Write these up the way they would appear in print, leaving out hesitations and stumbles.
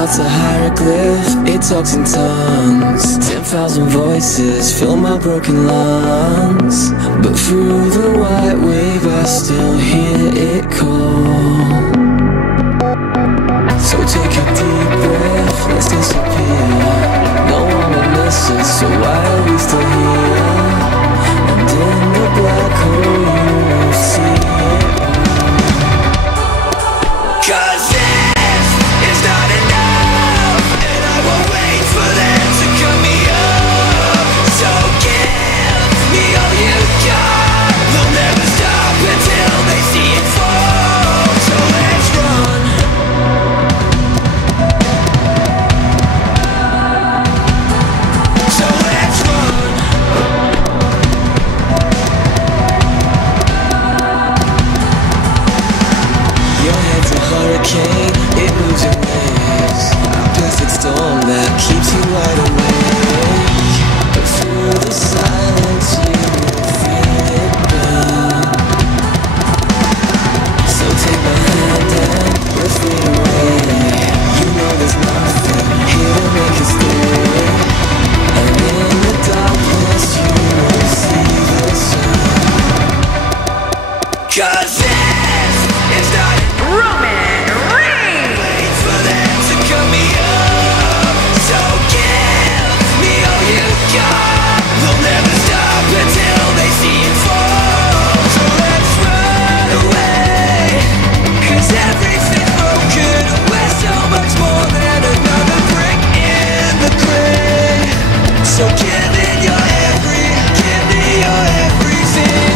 heart's a hieroglyph, it talks in tongues. 10,000 voices fill my broken lungs, but through the white wave I still hear it call. So take a deep breath, let's disappear. No one will miss us, so why are we still here? And in the black hole you will see it all. 'Cause this is not enough, and I will wait for them to cut me up. So give me all you got, they'll never stop until they see it fall. So let's run. It moves in waves, a perfect storm that keeps you wide awake. But through the silence you will feel it burn. So take my hand and let's fade away. You know there's nothing here to make us stay. And in the darkness you will see the sun. 'Cause this is not Roman. They'll never stop until they see it fall. So let's run away, 'cause everything's broken. We're so much more than another brick in the grave. So give me your everything,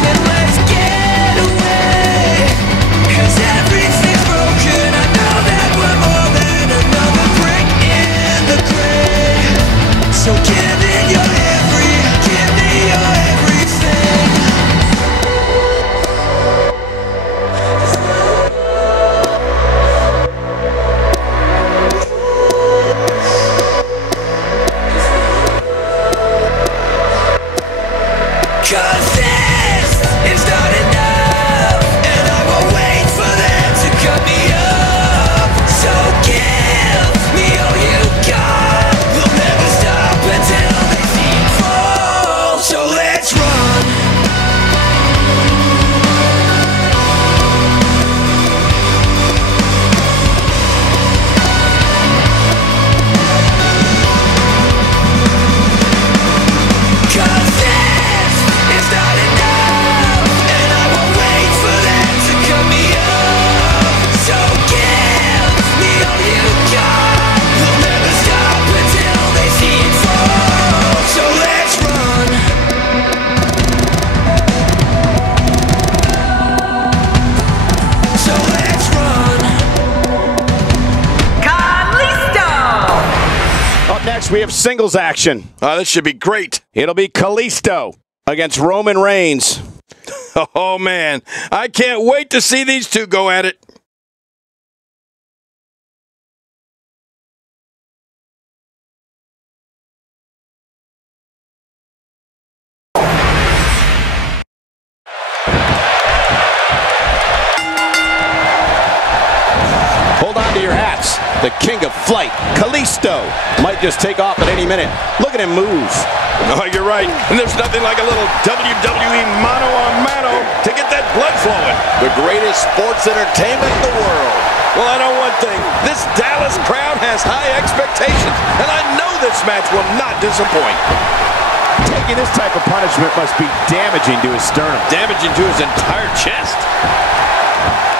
and let's get away. 'Cause everything's broken. I know that we're more than another brick in the grave. So give me your everything. Cause this is not enough, and I will wait for them to cut me up. So give me all you got, they'll never stop until they see it fall. So let's run. Cause this is not enough, and I will wait for them to cut me up. So give me all you got, they'll never stop until they see it fall. So let's run. So let's run. Kalisto! Up next, we have singles action. This should be great. It'll be Kalisto against Roman Reigns. Oh, man. I can't wait to see these two go at it. Hold on to your hats. The king of flight, Kalisto, might just take off at any minute. Look at him move. Oh, you're right. And there's nothing like a little WWE mano-a-mano to get that blood flowing. The greatest sports entertainment in the world. Well, I know one thing. This Dallas crowd has high expectations, and I know this match will not disappoint. Taking this type of punishment must be damaging to his sternum. Damaging to his entire chest.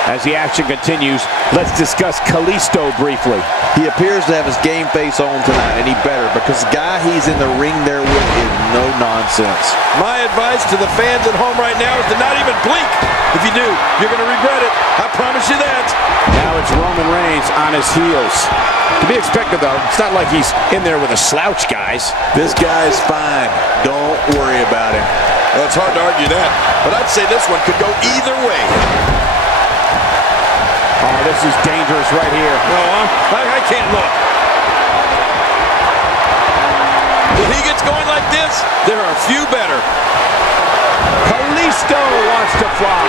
As the action continues, let's discuss Kalisto briefly. He appears to have his game face on tonight, and he better, because the guy he's in the ring there with is no nonsense. My advice to the fans at home right now is to not even blink. If you do, you're going to regret it. I promise you that. Now it's Roman Reigns on his heels. To be expected, though. It's not like he's in there with a slouch, guys. This guy's fine. Don't worry about him. Well, it's hard to argue that, but I'd say this one could go either way. Oh, this is dangerous right here. No, I can't look. If he gets going like this, there are a few better. Kalisto wants to fly.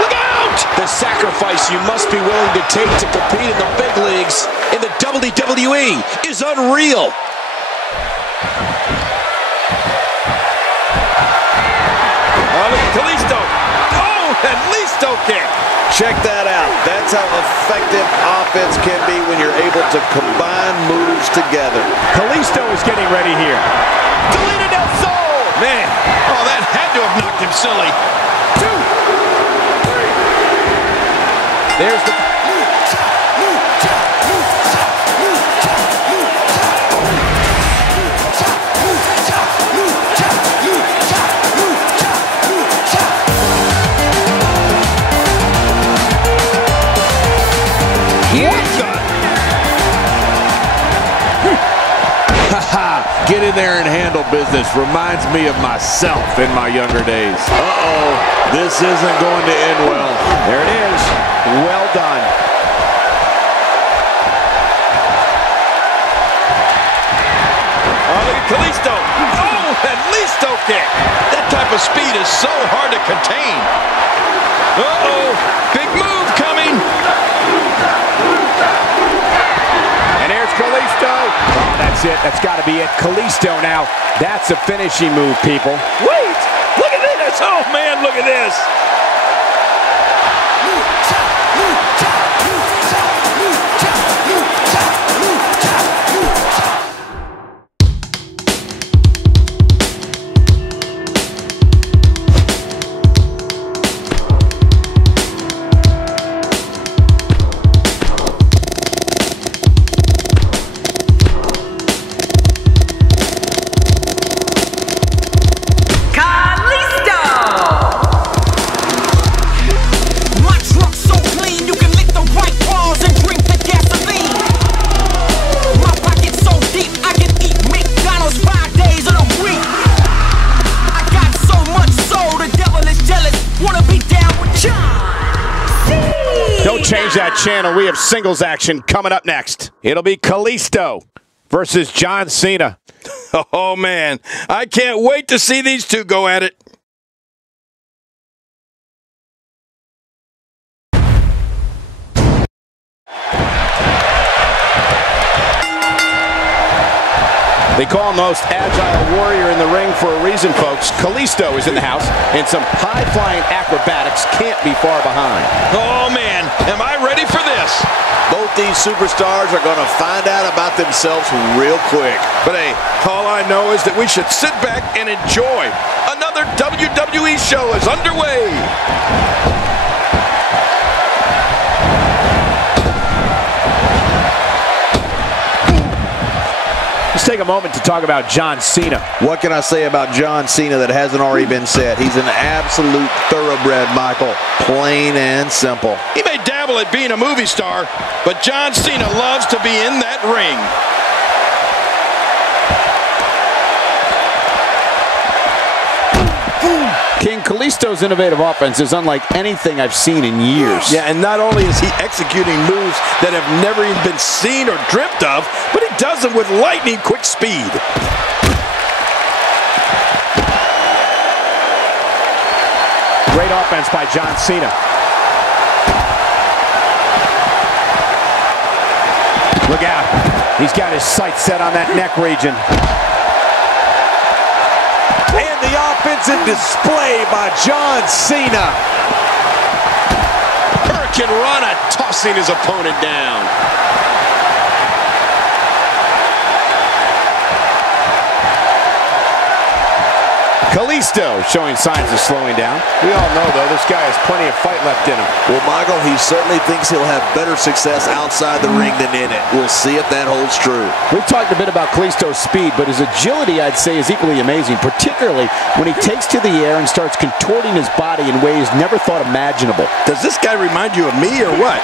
Look out! The sacrifice you must be willing to take to compete in the big leagues in the WWE is unreal. Oh, look at Kalisto. Oh, at Listo kick. Check that out. That's how effective offense can be when you're able to combine moves together. Kalisto is getting ready here. Delina del Sol. Man, oh, that had to have knocked him silly. 2, 3. There's the... Get in there and handle business. Reminds me of myself in my younger days. Uh-oh, this isn't going to end well. There it is. Well done. Oh, look at Kalisto. Oh, at Listo kick. That type of speed is so hard to contain. Uh-oh, big move coming. And there's Kalisto. Oh, that's it. That's got to be it. Kalisto now. That's a finishing move, people. Wait, look at this. Oh, man, look at this. Don't change that channel. We have singles action coming up next. It'll be Kalisto versus John Cena. Oh, man, I can't wait to see these two go at it. They call him the most agile warrior in the ring for a reason, folks. Kalisto is in the house, and some high-flying acrobatics can't be far behind. Oh, man, am I ready for this? Both these superstars are going to find out about themselves real quick. But hey, all I know is that we should sit back and enjoy. Another WWE show is underway. Let's take a moment to talk about John Cena. What can I say about John Cena that hasn't already been said? He's an absolute thoroughbred, Michael. Plain and simple. He may dabble at being a movie star, but John Cena loves to be in that ring. King, Kalisto's innovative offense is unlike anything I've seen in years. Yeah, and not only is he executing moves that have never even been seen or dreamt of, but he does them with lightning quick speed. Great offense by John Cena. Look out. He's got his sights set on that neck region. And the offensive display by John Cena. Hurricane Rana tossing his opponent down. Kalisto showing signs of slowing down. We all know, though, this guy has plenty of fight left in him. Well, Michael, he certainly thinks he'll have better success outside the ring than in it. We'll see if that holds true. We've talked a bit about Kalisto's speed, but his agility, I'd say, is equally amazing, particularly when he takes to the air and starts contorting his body in ways never thought imaginable. Does this guy remind you of me or what?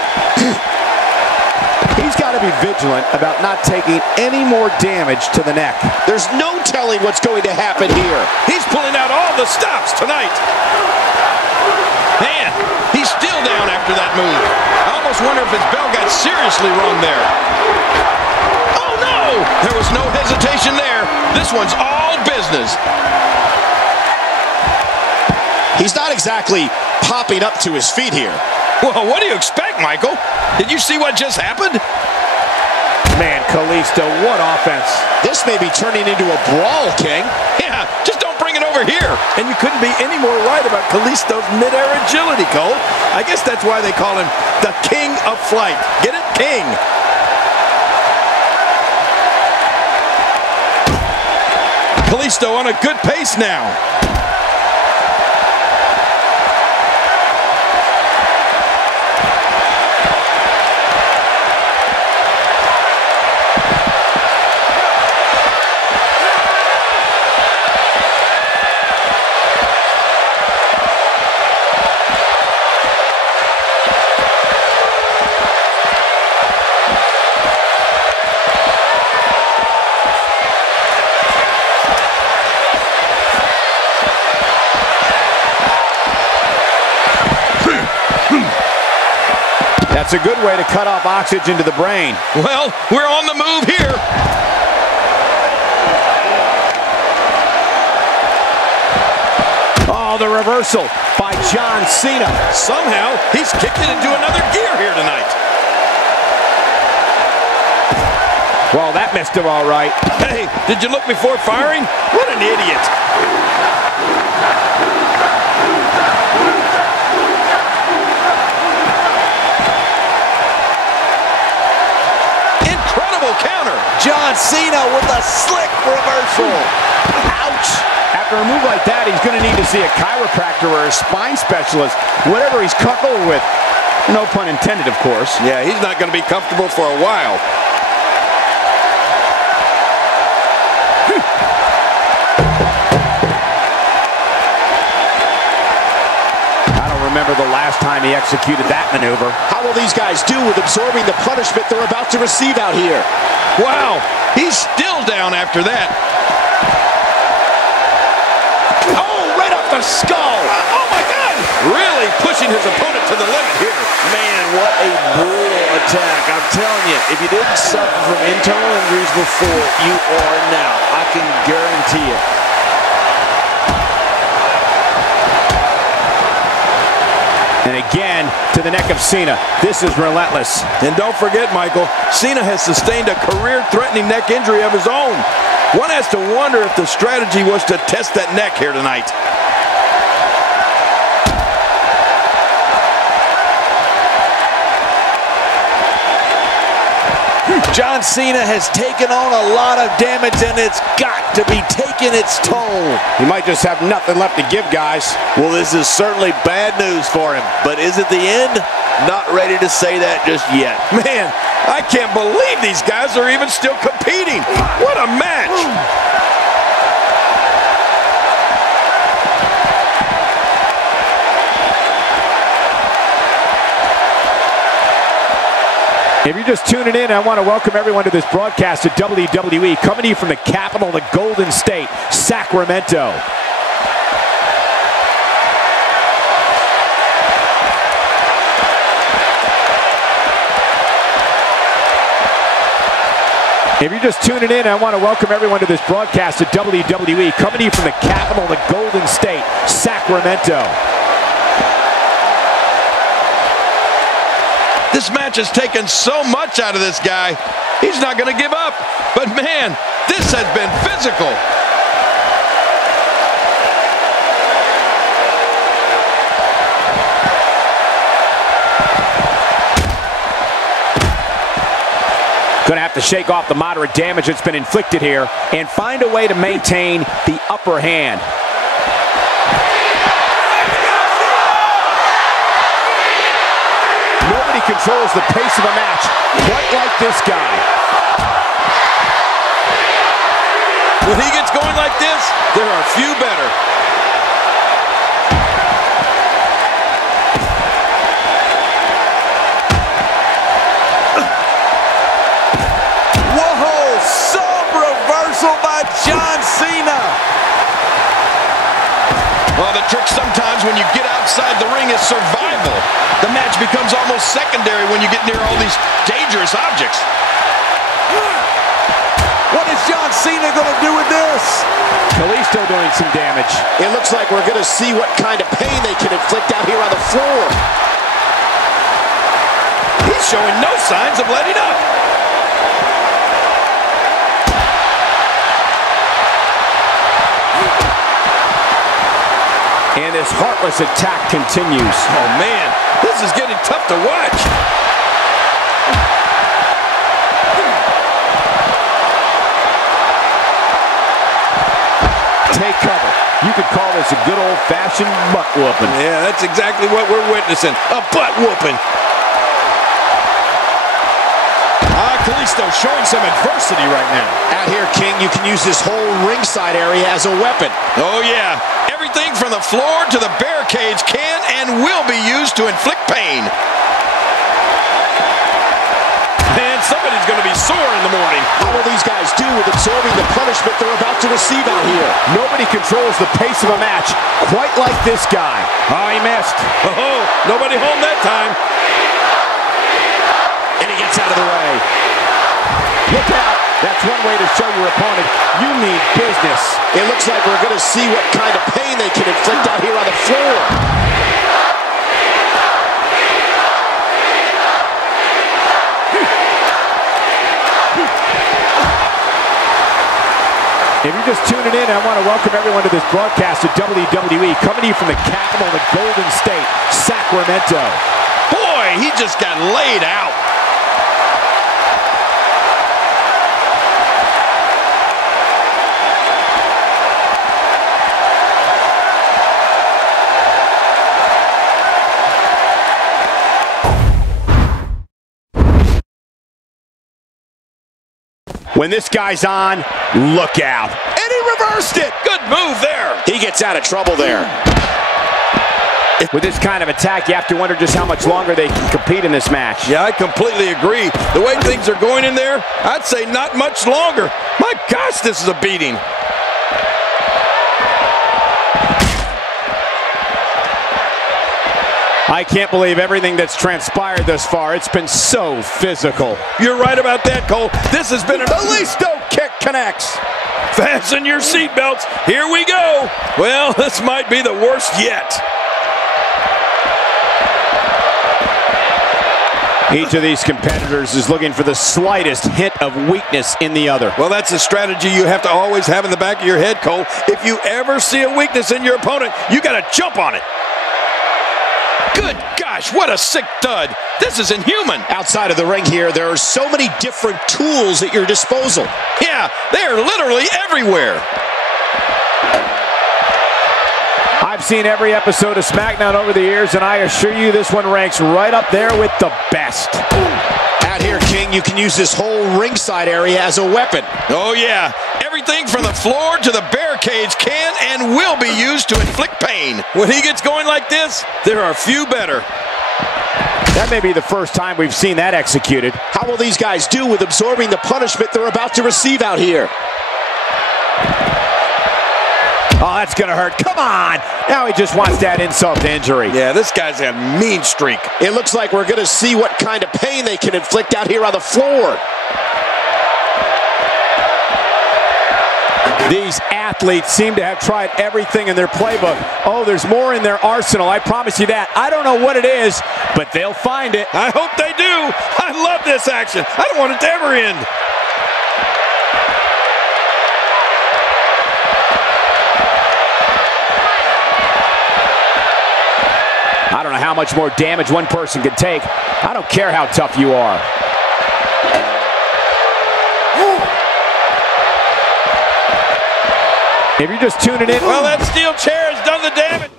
He's got to be vigilant about not taking any more damage to the neck. There's no telling what's going to happen here. He's pulling out all the stops tonight. Man, he's still down after that move. I almost wonder if his bell got seriously wrong there. Oh, no! There was no hesitation there. This one's all business. He's not exactly popping up to his feet here. Well, what do you expect, Michael? Did you see what just happened? Man, Kalisto, what offense. This may be turning into a brawl, King. Yeah, just don't bring it over here. And you couldn't be any more right about Kalisto's midair agility, Cole. I guess that's why they call him the King of Flight. Get it? King. Kalisto on a good pace now. That's a good way to cut off oxygen to the brain. Well, we're on the move here. Oh, the reversal by John Cena. Somehow, he's kicked it into another gear here tonight. Well, that missed him all right. Hey, did you look before firing? What an idiot. Counter. John Cena with a slick reversal. Ouch. After a move like that, he's going to need to see a chiropractor or a spine specialist, whatever he's coupled with. No pun intended, of course. Yeah, he's not going to be comfortable for a while. Remember the last time he executed that maneuver. How will these guys do with absorbing the punishment they're about to receive out here? Wow, he's still down after that. Oh, right off the skull. Oh my God! Really pushing his opponent to the limit here. Man, what a brutal attack. I'm telling you, if you didn't suffer from internal injuries before, you are now. I can guarantee it. And again, to the neck of Cena. This is relentless. And don't forget, Michael, Cena has sustained a career-threatening neck injury of his own. One has to wonder if the strategy was to test that neck here tonight. John Cena has taken on a lot of damage, and it's got to be taking its toll. He might just have nothing left to give, guys. Well, this is certainly bad news for him, but is it the end? Not ready to say that just yet. Man, I can't believe these guys are even still competing. What a match! If you're just tuning in, I want to welcome everyone to this broadcast of WWE, coming to you from the capital of the Golden State, Sacramento. If you're just tuning in, I want to welcome everyone to this broadcast of WWE, coming to you from the capital of the Golden State, Sacramento. This match has taken so much out of this guy. He's not going to give up. But man, this has been physical. Going to have to shake off the moderate damage that's been inflicted here and find a way to maintain the upper hand. Nobody controls the pace of a match quite like this guy. When he gets going like this, there are few better. Whoa, sub reversal by John Cena. Well, the trick sometimes when you get outside the ring is survival. The match becomes almost secondary when you get near all these dangerous objects. What is John Cena going to do with this? Kalisto doing some damage. It looks like we're going to see what kind of pain they can inflict out here on the floor. He's showing no signs of letting up. And this heartless attack continues. Oh, man, this is getting tough to watch. Take cover. You could call this a good old-fashioned butt whooping. Yeah, that's exactly what we're witnessing. A butt whooping. Kalisto showing some adversity right now. Out here, King, you can use this whole ringside area as a weapon. Oh, yeah. Everything from the floor to the barricades can and will be used to inflict pain. Man, somebody's going to be sore in the morning. How will these guys do with absorbing the punishment they're about to receive out here? Nobody controls the pace of a match quite like this guy. Oh, he missed. Oh, nobody home that time. And he gets out of the way. Look out. That's one way to show your opponent you mean business. It looks like we're going to see what kind of pain they can inflict out here on the floor. If you're just tuning in, I want to welcome everyone to this broadcast of WWE, coming to you from the capital of the Golden State, Sacramento. Boy, he just got laid out. When this guy's on, look out. And he reversed it. Good move there. He gets out of trouble there. With this kind of attack, you have to wonder just how much longer they can compete in this match. Yeah, I completely agree. The way things are going in there, I'd say not much longer. My gosh, this is a beating. I can't believe everything that's transpired thus far. It's been so physical. You're right about that, Cole. This has been an Kalisto kick connects. Fasten your seatbelts. Here we go. Well, this might be the worst yet. Each of these competitors is looking for the slightest hint of weakness in the other. Well, that's a strategy you have to always have in the back of your head, Cole. If you ever see a weakness in your opponent, you got to jump on it. Good gosh, what a sick thud. This is inhuman. Outside of the ring here, there are so many different tools at your disposal. Yeah, they're literally everywhere. I've seen every episode of SmackDown over the years, and I assure you this one ranks right up there with the best. Out here, King, you can use this whole ringside area as a weapon. Oh, yeah. Everything from the floor to the barricades can and will be used to inflict pain. When he gets going like this, there are few better. That may be the first time we've seen that executed. How will these guys do with absorbing the punishment they're about to receive out here? Oh, that's going to hurt. Come on. Now he just wants that insult to injury. Yeah, this guy's a mean streak. It looks like we're going to see what kind of pain they can inflict out here on the floor. These athletes seem to have tried everything in their playbook. Oh, there's more in their arsenal, I promise you that. I don't know what it is, but they'll find it. I hope they do. I love this action. I don't want it to ever end. I don't know how much more damage one person can take. I don't care how tough you are. If you're just tuning in, well, that steel chair has done the damage.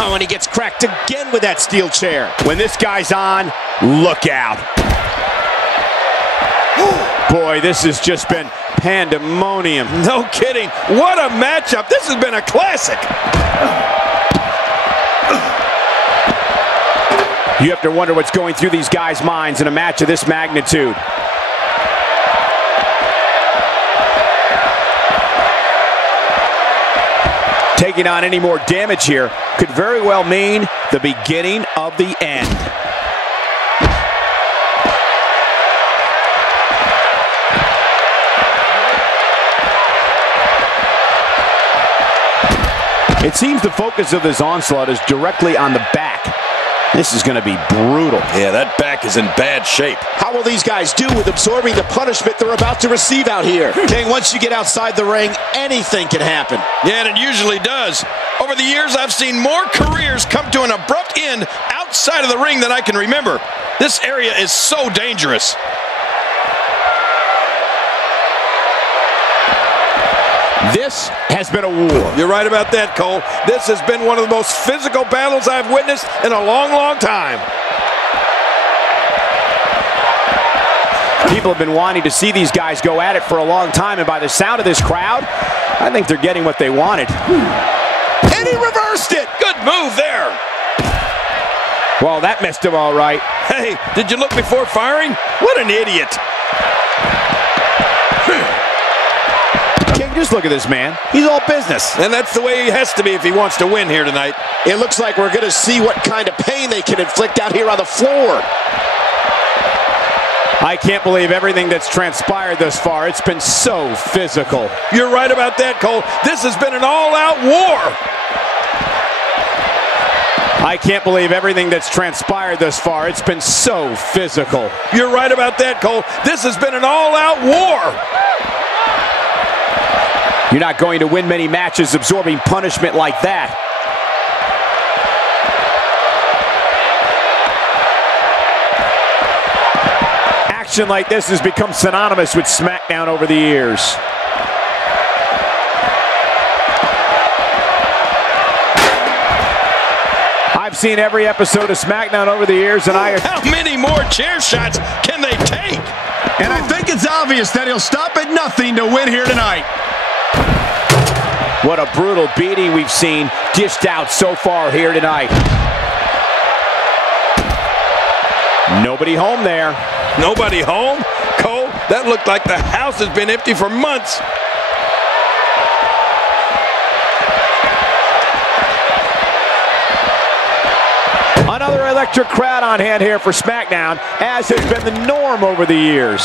Oh, and he gets cracked again with that steel chair. When this guy's on, look out. Boy, this has just been pandemonium. No kidding. What a matchup. This has been a classic. You have to wonder what's going through these guys' minds in a match of this magnitude. Taking on any more damage here could very well mean the beginning of the end. It seems the focus of this onslaught is directly on the back. This is going to be brutal. Yeah, that back is in bad shape. How will these guys do with absorbing the punishment they're about to receive out here? King, once you get outside the ring, anything can happen. Yeah, and it usually does. Over the years, I've seen more careers come to an abrupt end outside of the ring than I can remember. This area is so dangerous. This has been a war. You're right about that, Cole. This has been one of the most physical battles I've witnessed in a long, long time. People have been wanting to see these guys go at it for a long time, and by the sound of this crowd, I think they're getting what they wanted. And he reversed it! Good move there. Well, that missed him all right. Hey, did you look before firing? What an idiot. King, just look at this man. He's all business. And that's the way he has to be if he wants to win here tonight. It looks like we're going to see what kind of pain they can inflict out here on the floor. I can't believe everything that's transpired thus far. It's been so physical. You're right about that, Cole. This has been an all-out war. I can't believe everything that's transpired thus far. It's been so physical. You're right about that, Cole. This has been an all-out war. You're not going to win many matches absorbing punishment like that. Action like this has become synonymous with SmackDown over the years. I've seen every episode of SmackDown over the years, and How many more chair shots can they take? And I think it's obvious that he'll stop at nothing to win here tonight. What a brutal beating we've seen dished out so far here tonight. Nobody home there. Nobody home? Cole, that looked like the house has been empty for months. Another electric crowd on hand here for SmackDown, as has been the norm over the years.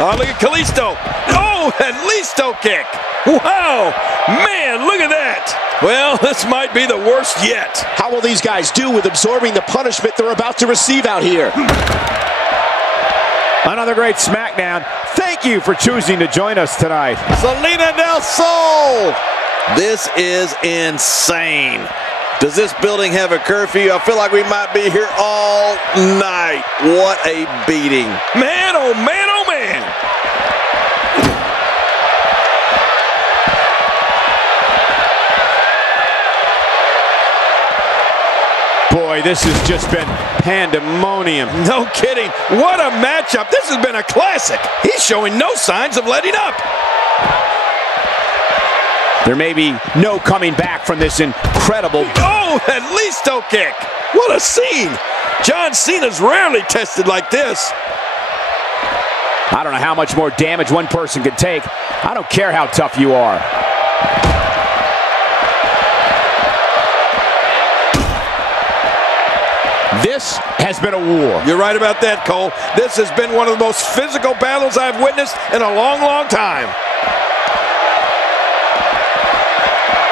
Oh, look at Kalisto. Oh, that Listo kick. Wow. Man, look at that. Well, this might be the worst yet. How will these guys do with absorbing the punishment they're about to receive out here? Another great SmackDown. Thank you for choosing to join us tonight. Selena del Sol. This is insane. Does this building have a curfew? I feel like we might be here all night. What a beating. Man, oh man, oh man. Boy, this has just been pandemonium. No kidding. What a matchup. This has been a classic. He's showing no signs of letting up. There may be no coming back from this incredible... Oh, that Listo kick. What a scene. John Cena's rarely tested like this. I don't know how much more damage one person could take. I don't care how tough you are. This has been a war. You're right about that, Cole. This has been one of the most physical battles I've witnessed in a long, long time.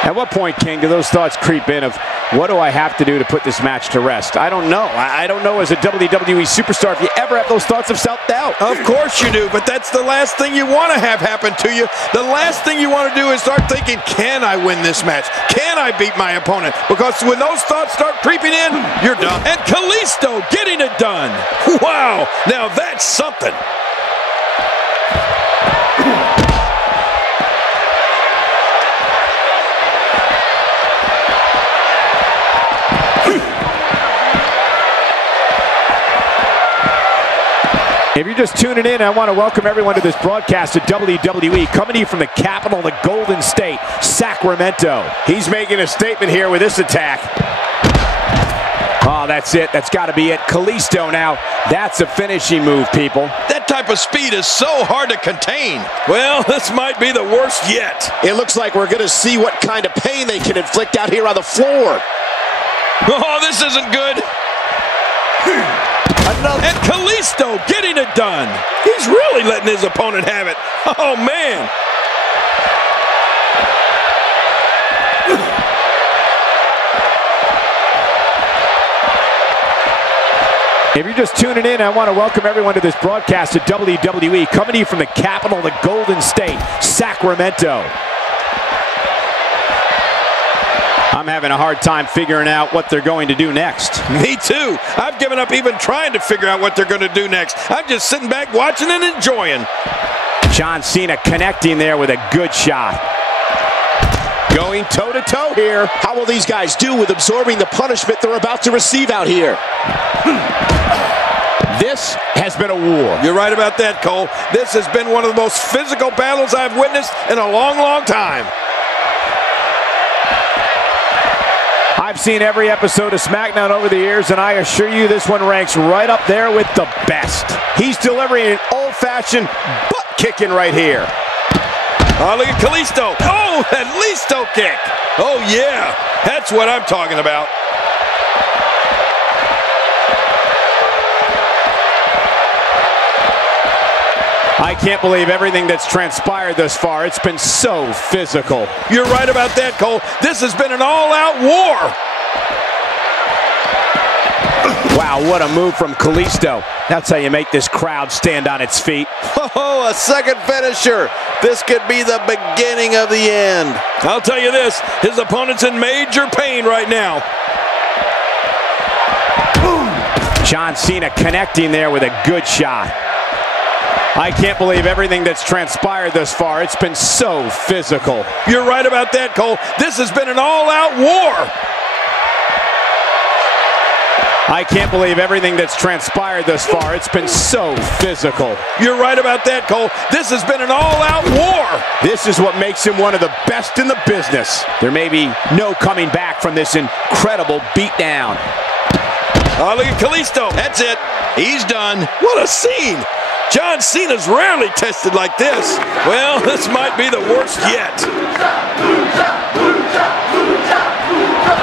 At what point, King, do those thoughts creep in of, what do I have to do to put this match to rest? I don't know. I don't know as a WWE superstar if you ever have those thoughts of self-doubt. Of course you do, but that's the last thing you want to have happen to you. The last thing you want to do is start thinking, can I win this match? Can I beat my opponent? Because when those thoughts start creeping in, you're done. And Kalisto getting it done. Wow, now that's something. If you're just tuning in, I want to welcome everyone to this broadcast of WWE, coming to you from the capital of the Golden State, Sacramento. He's making a statement here with this attack. Oh, that's it. That's got to be it. Kalisto now. That's a finishing move, people. That type of speed is so hard to contain. Well, this might be the worst yet. It looks like we're going to see what kind of pain they can inflict out here on the floor. Oh, this isn't good. And Kalisto getting it done. He's really letting his opponent have it. Oh, man. If you're just tuning in, I want to welcome everyone to this broadcast of WWE, coming to you from the capital of the Golden State, Sacramento. I'm having a hard time figuring out what they're going to do next. Me too. I've given up even trying to figure out what they're going to do next. I'm just sitting back watching and enjoying. John Cena connecting there with a good shot. Going toe-to-toe here. How will these guys do with absorbing the punishment they're about to receive out here? This has been a war. You're right about that, Cole. This has been one of the most physical battles I've witnessed in a long, long time. I've seen every episode of SmackDown over the years, and I assure you this one ranks right up there with the best. He's delivering an old-fashioned butt-kicking right here. Oh, look at Kalisto. Oh, that Listo kick. Oh, yeah. That's what I'm talking about. I can't believe everything that's transpired thus far. It's been so physical. You're right about that, Cole. This has been an all-out war. Wow, what a move from Kalisto. That's how you make this crowd stand on its feet. Oh, a second finisher. This could be the beginning of the end. I'll tell you this, his opponent's in major pain right now. John Cena connecting there with a good shot. I can't believe everything that's transpired thus far. It's been so physical. You're right about that, Cole. This has been an all-out war. I can't believe everything that's transpired thus far. It's been so physical. You're right about that, Cole. This has been an all-out war. This is what makes him one of the best in the business. There may be no coming back from this incredible beatdown. Oh, look at Kalisto. That's it. He's done. What a scene. John Cena's rarely tested like this. Well, this might be the worst yet.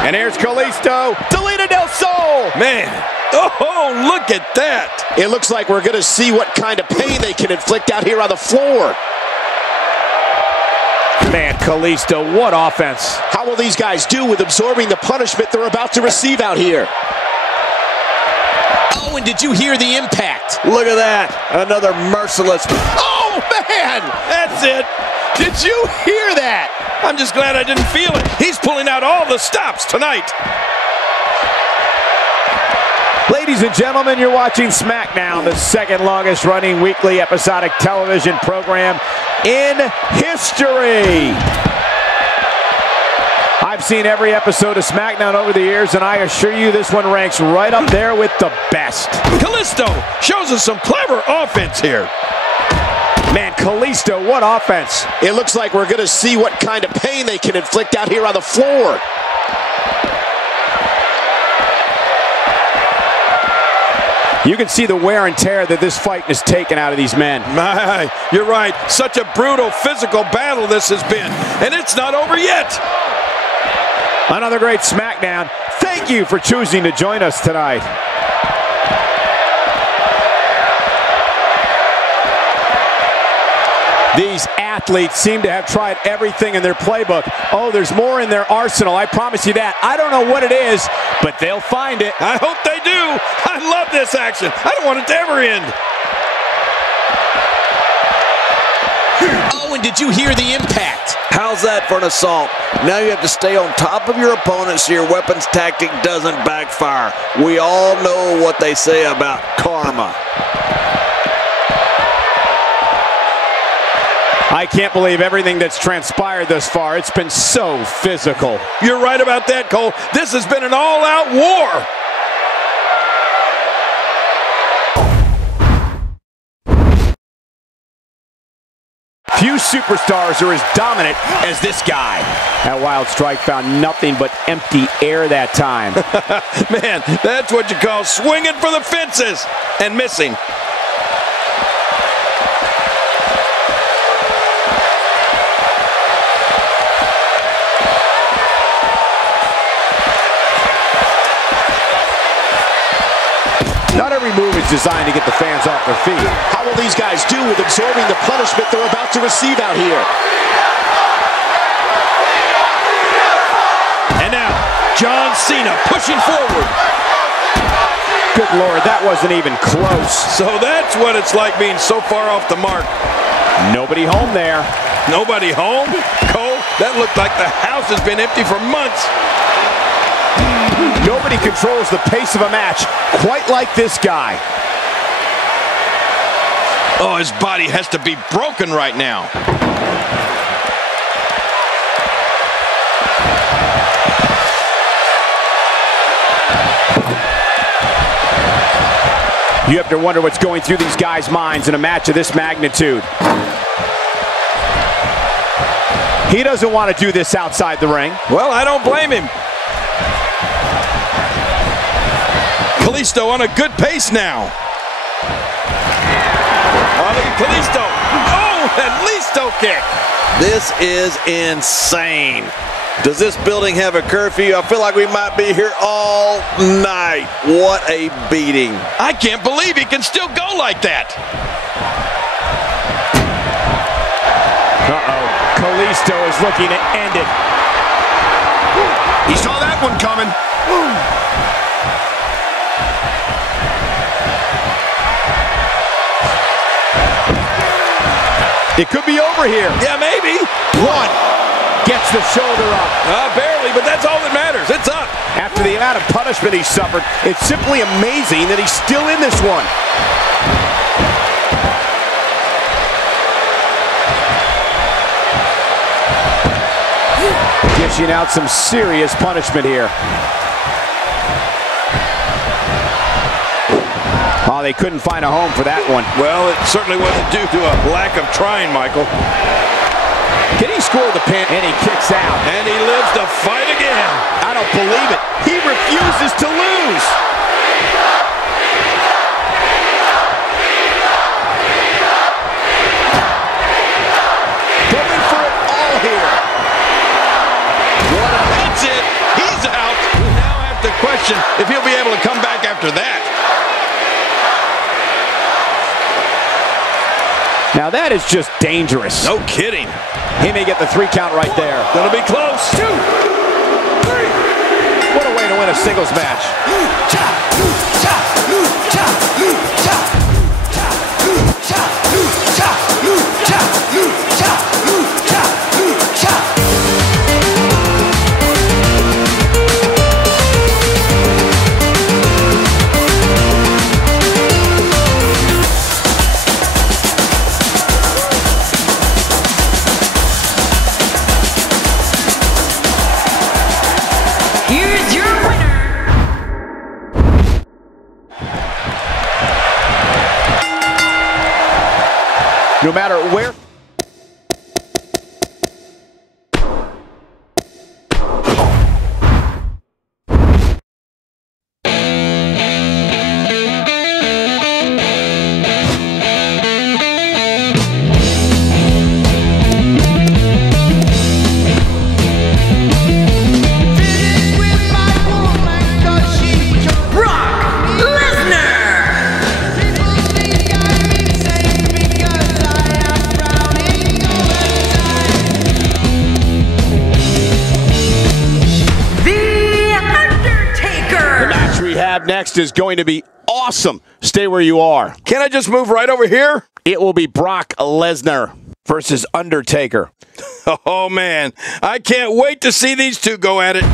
And here's Kalisto. Toledo del Sol. Man, oh, look at that. It looks like we're going to see what kind of pain they can inflict out here on the floor. Man, Kalisto, what offense. How will these guys do with absorbing the punishment they're about to receive out here? Oh, and did you hear the impact? Look at that. Another merciless. Oh, man! That's it. Did you hear that? I'm just glad I didn't feel it. He's pulling out all the stops tonight. Ladies and gentlemen, you're watching SmackDown, the second longest running weekly episodic television program in history. I've seen every episode of SmackDown over the years, and I assure you this one ranks right up there with the best. Kalisto shows us some clever offense here. Man, Kalisto, what offense. It looks like we're going to see what kind of pain they can inflict out here on the floor. You can see the wear and tear that this fight has taken out of these men. My, you're right. Such a brutal physical battle this has been, and it's not over yet. Another great SmackDown. Thank you for choosing to join us tonight. These athletes seem to have tried everything in their playbook. Oh, there's more in their arsenal, I promise you that. I don't know what it is, but they'll find it. I hope they do. I love this action. I don't want it to ever end. Oh, and did you hear the impact? How's that for an assault? Now you have to stay on top of your opponent so your weapons tactic doesn't backfire. We all know what they say about karma. I can't believe everything that's transpired thus far. It's been so physical. You're right about that, Cole. This has been an all-out war. Few superstars are as dominant as this guy. That wild strike found nothing but empty air that time. Man, that's what you call swinging for the fences and missing. Not every move is designed to get the fans off their feet. How will these guys do with absorbing the punishment they're about to receive out here? And now, John Cena pushing forward. Good Lord, that wasn't even close. So that's what it's like being so far off the mark. Nobody home there. Nobody home? Cole, that looked like the house has been empty for months. Nobody controls the pace of a match quite like this guy. Oh, his body has to be broken right now. You have to wonder what's going through these guys' minds in a match of this magnitude. He doesn't want to do this outside the ring. Well, I don't blame him. Kalisto on a good pace now. Oh, look at Kalisto. Oh, and Listo kick. This is insane. Does this building have a curfew? I feel like we might be here all night. What a beating. I can't believe he can still go like that. Uh-oh. Kalisto is looking to end it. He saw that one coming. It could be over here. Yeah, maybe. One. Gets the shoulder up. Barely, but that's all that matters. It's up. After the amount of punishment he suffered, it's simply amazing that he's still in this one. Dishing out some serious punishment here. Oh, they couldn't find a home for that one. Well, it certainly wasn't due to a lack of trying, Michael. Can he score the pin? And he kicks out. And he lives to fight again. I don't believe it. He refuses to lose. Going for it all here. That's it. He's out. We now have to question if he'll be able to come back after that. Now that is just dangerous. No kidding. He may get the 3 count right there. Gonna be close. 2, 3. What a way to win a singles match. No matter where. Next is going to be awesome. Stay where you are. Can I just move right over here? It will be Brock Lesnar versus Undertaker. Oh, man. I can't wait to see these two go at it.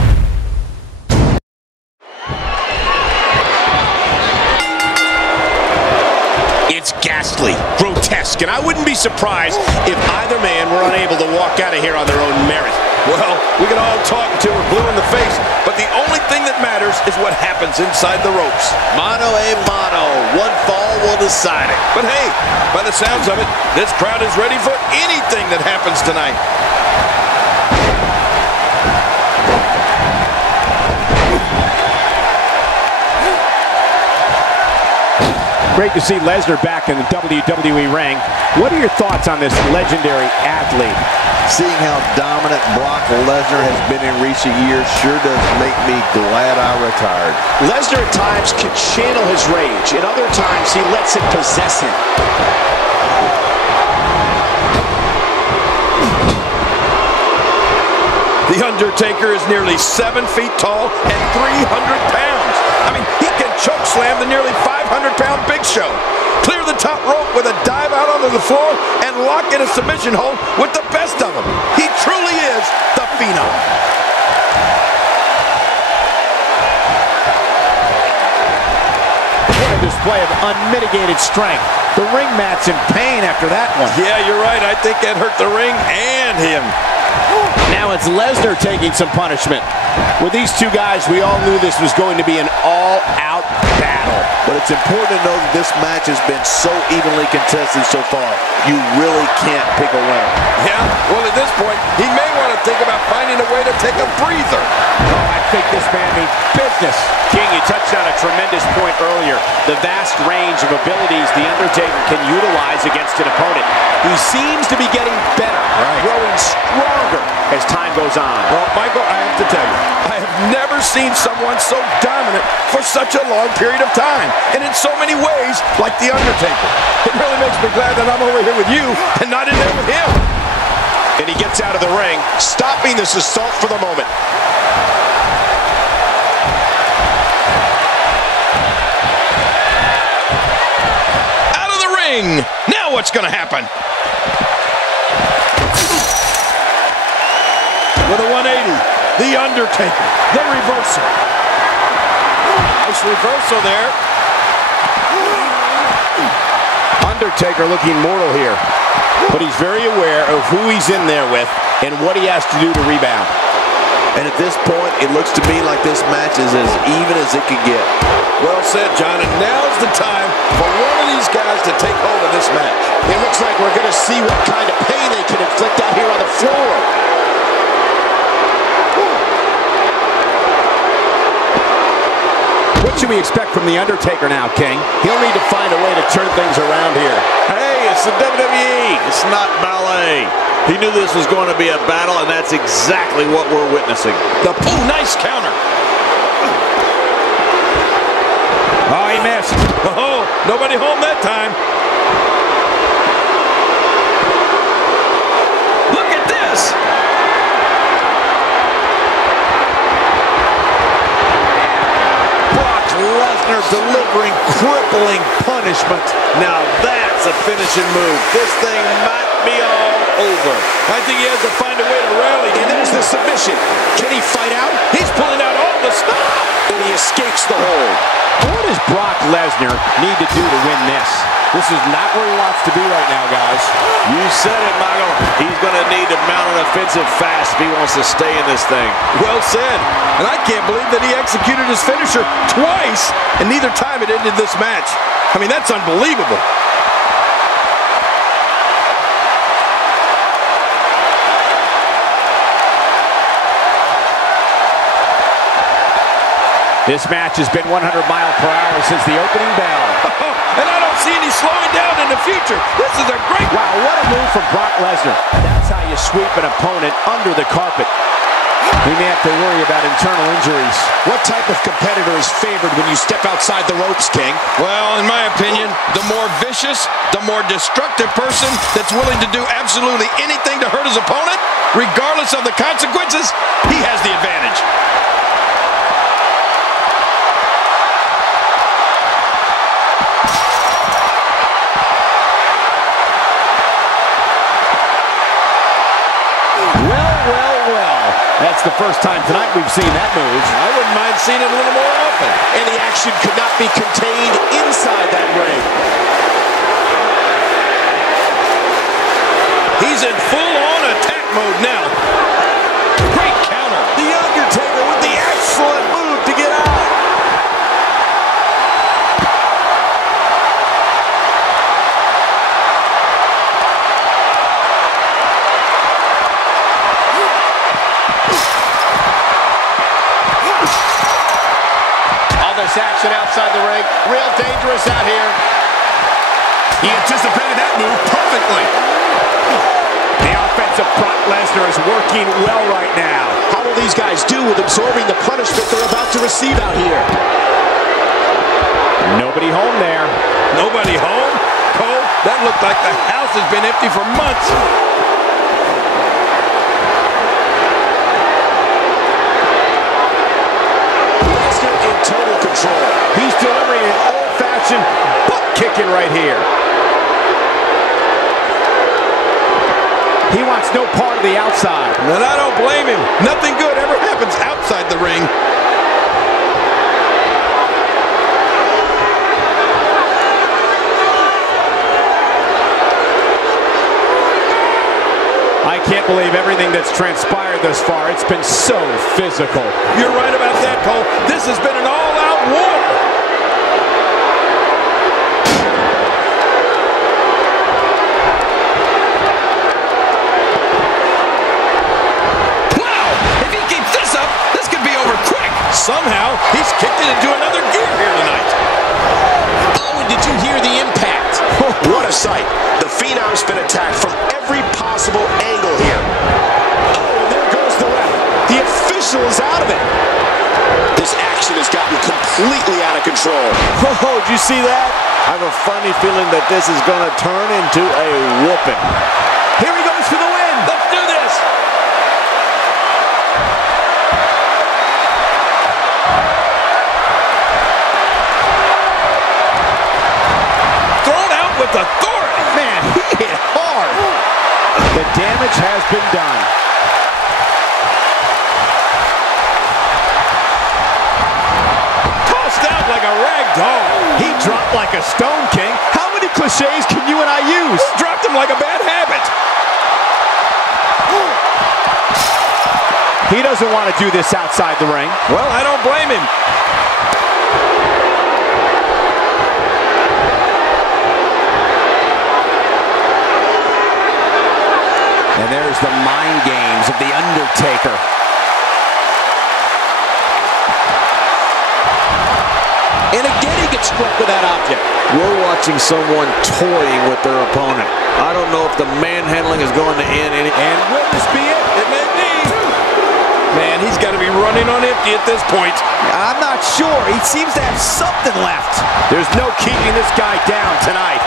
It's ghastly, grotesque, and I wouldn't be surprised if either man were unable to walk out of here on their own merit. Well, we can all talk until we're blue in the face, but the only thing that matters is what happens inside the ropes. Mano a mano. One fall will decide it. But hey, by the sounds of it, this crowd is ready for anything that happens tonight. Great to see Lesnar back in the WWE ring. What are your thoughts on this legendary athlete? Seeing how dominant Brock Lesnar has been in recent years sure does make me glad I retired. Lesnar at times can channel his rage. At other times, he lets it possess him. The Undertaker is nearly 7 feet tall and 300 pounds. I mean, he can choke slam the nearly 500-pound Big Show. Clear the top rope with a dive out onto the floor and lock in a submission hold with the best of them. He truly is the Phenom. What a display of unmitigated strength. The ring mat's in pain after that one. Yeah, you're right. I think that hurt the ring and him. Now it's Lesnar taking some punishment. With these two guys, we all knew this was going to be an all-out battle. But it's important to know that this match has been so evenly contested so far. You really can't pick a winner. Yeah, well, at this point, he may want to think about finding a way to take a breather. Oh, I think this man means business. King, you touched on a tremendous point earlier. The vast range of abilities The Undertaker can utilize against an opponent. He seems to be getting better, growing stronger as time goes on. Well, Michael, I have to tell you, I have never seen someone so dominant for such a long period of time, and in so many ways, like The Undertaker. It really makes me glad that I'm over here with you and not in there with him. And he gets out of the ring, stopping this assault for the moment. Out of the ring. Now what's going to happen? With a 180, The Undertaker, the reversal. Nice reversal there. Undertaker looking mortal here, but he's very aware of who he's in there with and what he has to do to rebound. And at this point, it looks to me like this match is as even as it can get. Well said, John, and now's the time for one of these guys to take hold of this match. It looks like we're going to see what kind of pain they can inflict out here on the floor. What should we expect from The Undertaker now, King? He'll need to find a way to turn things around here. Hey, it's the WWE. It's not ballet. He knew this was going to be a battle, and that's exactly what we're witnessing. Ooh, nice counter. Oh, he missed. Oh, nobody home that time. Look at this. Brock Lesnar delivering crippling punishment. Now that's a finishing move. This thing might be all over. I think he has to find a way to rally. And there's the submission. Can he fight out? He's pulling out all the stuff. And he escapes the hold. What does Brock Lesnar need to do to win this? This is not where he wants to be right now, guys. You said it, Michael. He's going to need to mount an offensive fast if he wants to stay in this thing. Well said. And I can't believe that he executed his finisher twice, and neither time it ended this match. I mean, that's unbelievable. This match has been 100 miles per hour since the opening bell. And I don't see any slowing down in the future. This is a great... Wow, what a move from Brock Lesnar. That's how you sweep an opponent under the carpet. We may have to worry about internal injuries. What type of competitor is favored when you step outside the ropes, King? Well, in my opinion, the more vicious, the more destructive person that's willing to do absolutely anything to hurt his opponent, regardless of the consequences, he has the advantage. That's the first time tonight we've seen that move. I wouldn't mind seeing it a little more often. And the action could not be contained inside that ring. He's in full-on attack mode now. Great counter. The Undertaker with the excellent move to get out. Action outside the ring. Real dangerous out here. He anticipated that move perfectly. The offense of Brock Lesnar is working well right now. How will these guys do with absorbing the punishment they're about to receive out here? Nobody home there. Nobody home? Cole, that looked like the house has been empty for months. Lesnar in total control. He's delivering an old-fashioned butt kicking right here. He wants no part of the outside. And I don't blame him. Nothing good ever happens outside the ring. I can't believe everything that's transpired thus far. It's been so physical. You're right about that, Cole. This has been an all-out war. Wow! If he keeps this up, this could be over quick. Somehow, he's kicked it into another gear here tonight. Oh, and did you hear the impact? What a sight. The Phenom's been attacked from every possible angle here. Oh, and there goes the ref. The official is out of it. This action has gotten completely out of control. Oh, did you see that? I have a funny feeling that this is going to turn into a whooping. Here he goes for the win. Let's do this. Thrown out with authority. Man, he hit hard. The damage has been done. Tossed out like a rag doll. He dropped like a stone, King. How many cliches can you and I use? Dropped him like a bad habit. He doesn't want to do this outside the ring. Well, I don't blame him. And there's the mind games of The Undertaker. And again, he gets struck with that object. We're watching someone toying with their opponent. I don't know if the manhandling is going to end any. And will this be it? It may be. Man, he's got to be running on empty at this point. I'm not sure. He seems to have something left. There's no keeping this guy down tonight.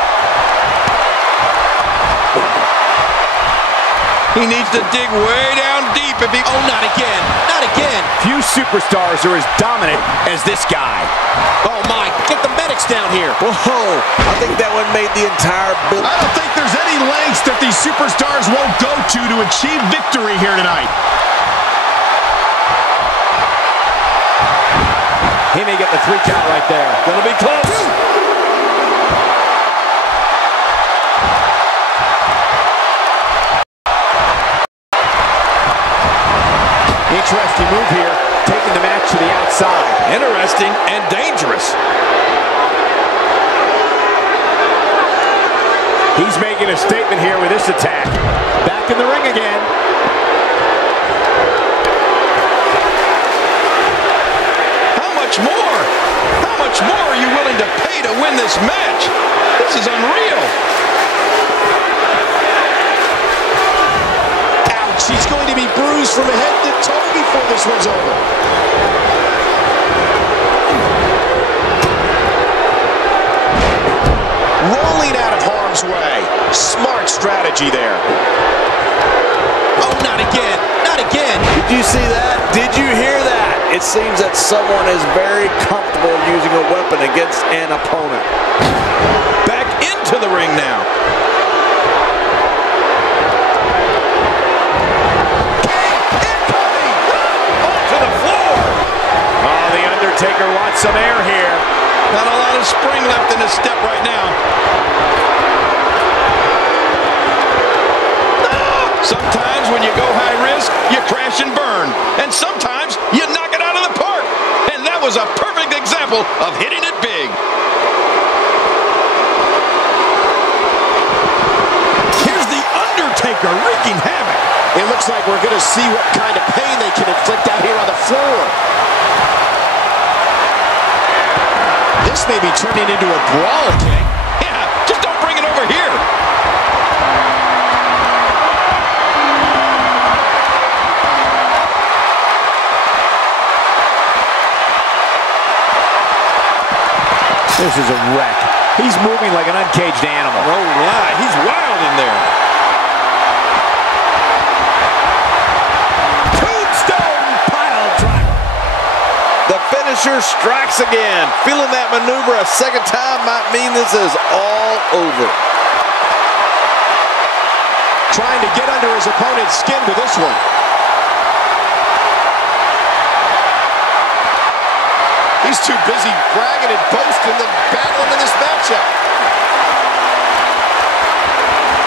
He needs to dig way down deep if he... Oh, not again. Not again. Few superstars are as dominant as this guy. Oh, my. Get the medics down here. Whoa, I think that one made the entire build. I don't think there's any lengths that these superstars won't go to achieve victory here tonight. He may get the 3 count right there. Gonna be close. Interesting move here, taking the match to the outside. Interesting and dangerous. He's making a statement here with this attack. Back in the ring again. How much more? How much more are you willing to pay to win this match? This is unreal. Ouch. He's going to be bruised from head to toe before this one's over. Rolling out of harm's way. Smart strategy there. Oh, not again. Not again. Did you see that? Did you hear that? It seems that someone is very comfortable using a weapon against an opponent. Back into the ring now. Undertaker wants some air here. Not a lot of spring left in his step right now. Sometimes when you go high risk, you crash and burn. And sometimes you knock it out of the park. And that was a perfect example of hitting it big. Here's the Undertaker wreaking havoc. It looks like we're going to see what kind of pain they can inflict out here on the floor. This may be turning into a brawl, King. Yeah, just don't bring it over here. This is a wreck. He's moving like an uncaged animal. Oh, my. He's wild in there. Tombstone pile driver. The finisher strikes again. Feeling that maneuver a second time might mean this is all over. Trying to get under his opponent's skin with this one. He's too busy bragging and boasting than battling in this matchup.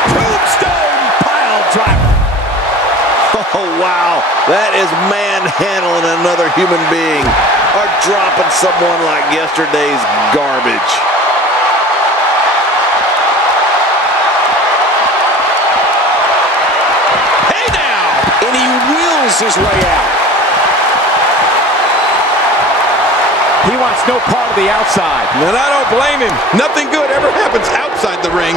Tombstone pile driver. Oh, wow. That is manhandling another human being or dropping someone like yesterday's garbage. Hey now! And he wheels his way out. He wants no part of the outside. And I don't blame him. Nothing good ever happens outside the ring.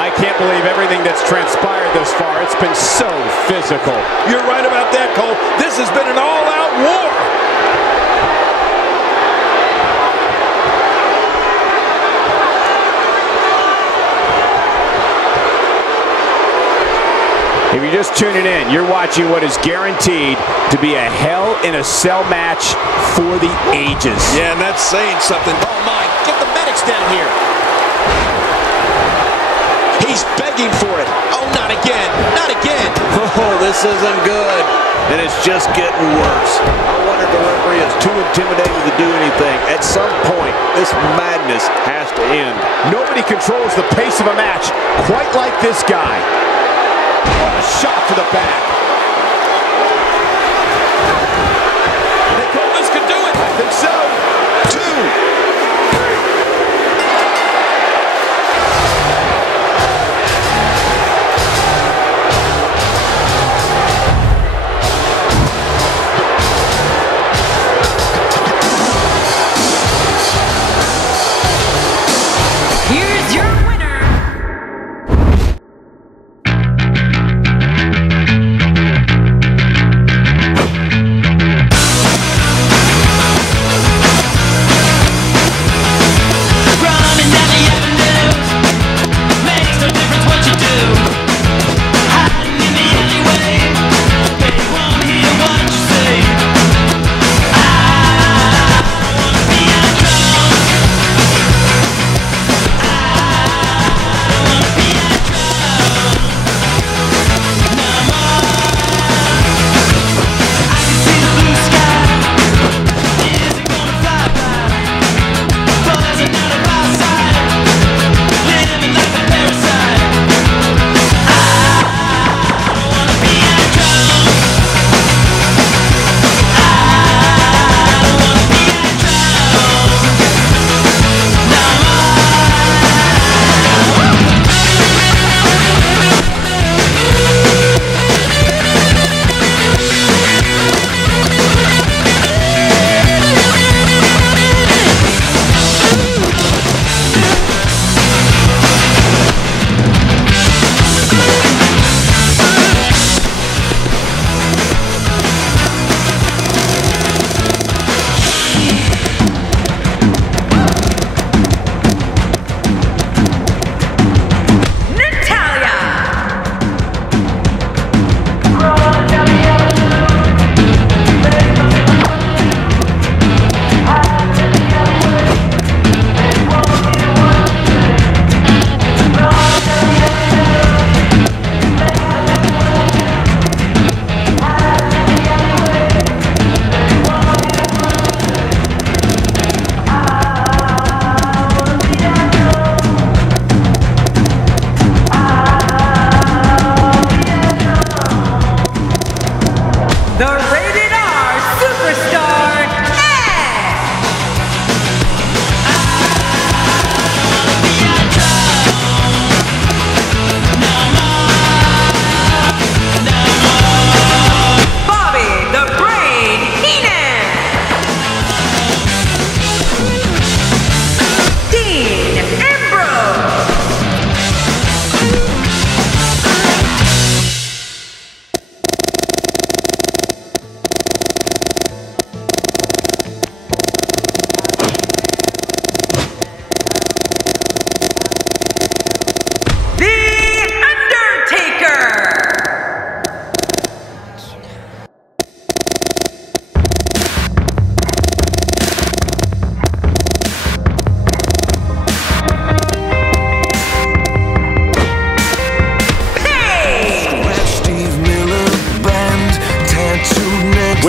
I can't believe everything that's transpired thus far. It's been so physical. You're right about that, Cole. This has been an all-out war. If you're just tuning in, you're watching what is guaranteed to be a Hell in a Cell match for the ages. Yeah, and that's saying something. Oh my, get the medics down here. He's begging for it. Oh, not again, not again. Oh, this isn't good. And it's just getting worse. I wonder if the referee is too intimidated to do anything. At some point, this madness has to end. Nobody controls the pace of a match quite like this guy. What a shot to the back. They call this could do it. I think so. 2. Here's your winner.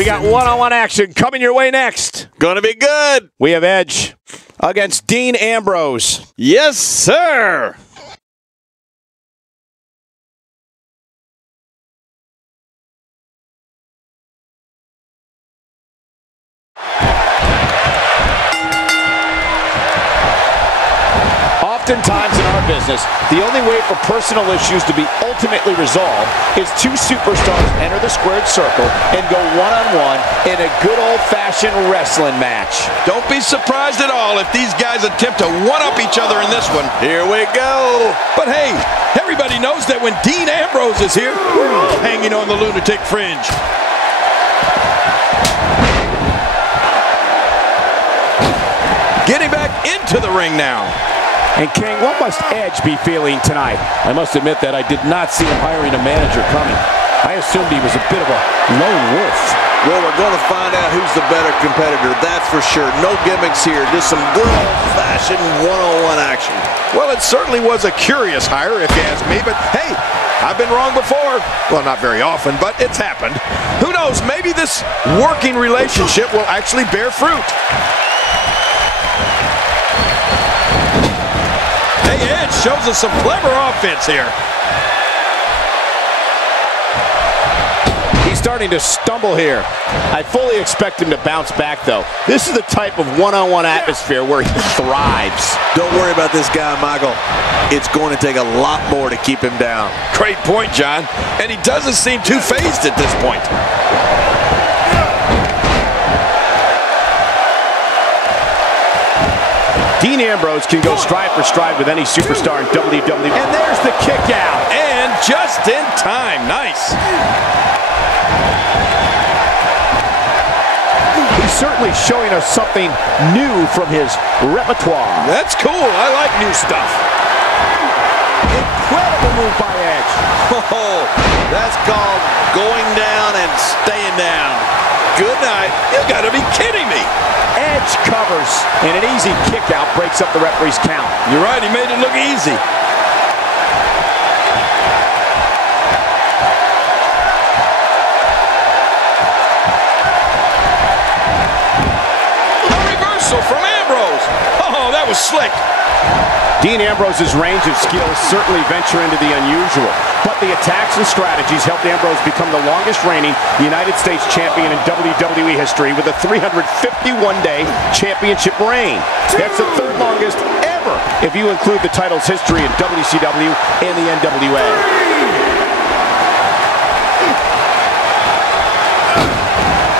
got one-on-one action coming your way next. Gonna be good. We have Edge against Dean Ambrose. Yes, sir. Oftentimes in our business, the only way for personal issues to be ultimately resolved is two superstars enter the squared circle and go one-on-one in a good old-fashioned wrestling match. Don't be surprised at all if these guys attempt to one-up each other in this one. Here we go. But hey, everybody knows that when Dean Ambrose is here, we're all hanging on the lunatic fringe. Getting back into the ring now. And King, what must Edge be feeling tonight? I must admit that I did not see him hiring a manager coming. I assumed he was a bit of a lone wolf. Well, we're going to find out who's the better competitor, that's for sure. No gimmicks here, just some good old-fashioned one-on-one action. Well, it certainly was a curious hire, if you ask me, but hey, I've been wrong before. Well, not very often, but it's happened. Who knows, maybe this working relationship will actually bear fruit. Edge shows us some clever offense here. He's starting to stumble here. I fully expect him to bounce back, though. This is the type of one-on-one atmosphere where he thrives. Don't worry about this guy, Michael. It's going to take a lot more to keep him down. Great point, John. And he doesn't seem too phased at this point. Dean Ambrose can go stride for stride with any superstar in WWE. And there's the kick out. And just in time. Nice. He's certainly showing us something new from his repertoire. That's cool. I like new stuff. Incredible move by Edge. Oh, that's called going down and staying down. Good night. You gotta be kidding me. Edge covers, and an easy kick out breaks up the referee's count. You're right, he made it look easy. A reversal from Ambrose. Oh, that was slick. Dean Ambrose's range of skills certainly venture into the unusual, but the attacks and strategies helped Ambrose become the longest reigning United States champion in WWE history with a 351-day championship reign. That's the third longest ever if you include the title's history in WCW and the NWA.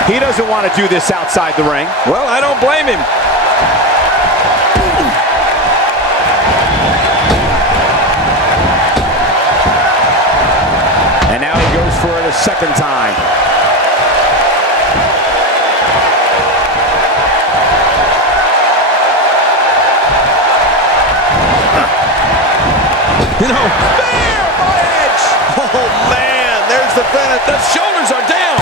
He doesn't want to do this outside the ring. Well, I don't blame him. And now he goes for it a second time. You know, there by Edge. Oh, man, there's the finish. The shoulders are down.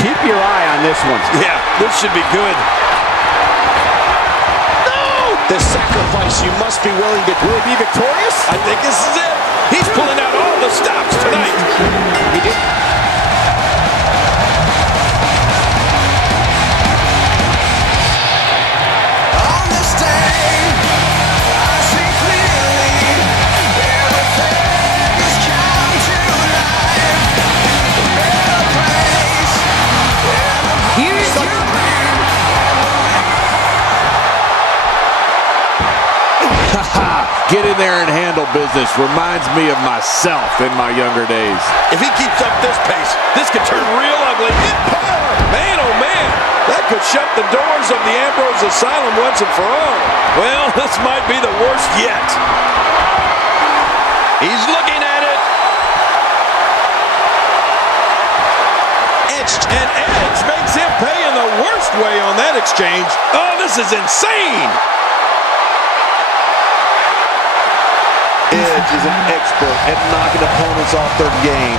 Keep your eye on this one. Yeah, this should be good. No! The sacrifice you must be willing to. Will he be victorious? I think this is it. He's pulling out all the stops tonight. He did. On this day, I see clearly everything has come to life. Better place. Here's your Get in there and handle business. Reminds me of myself in my younger days. If he keeps up this pace, this could turn real ugly. Man, oh man, that could shut the doors of the Ambrose Asylum once and for all. Well, this might be the worst yet. He's looking at it. And Edge makes him pay in the worst way on that exchange. Oh, this is insane. Edge is an expert at knocking opponents off their game.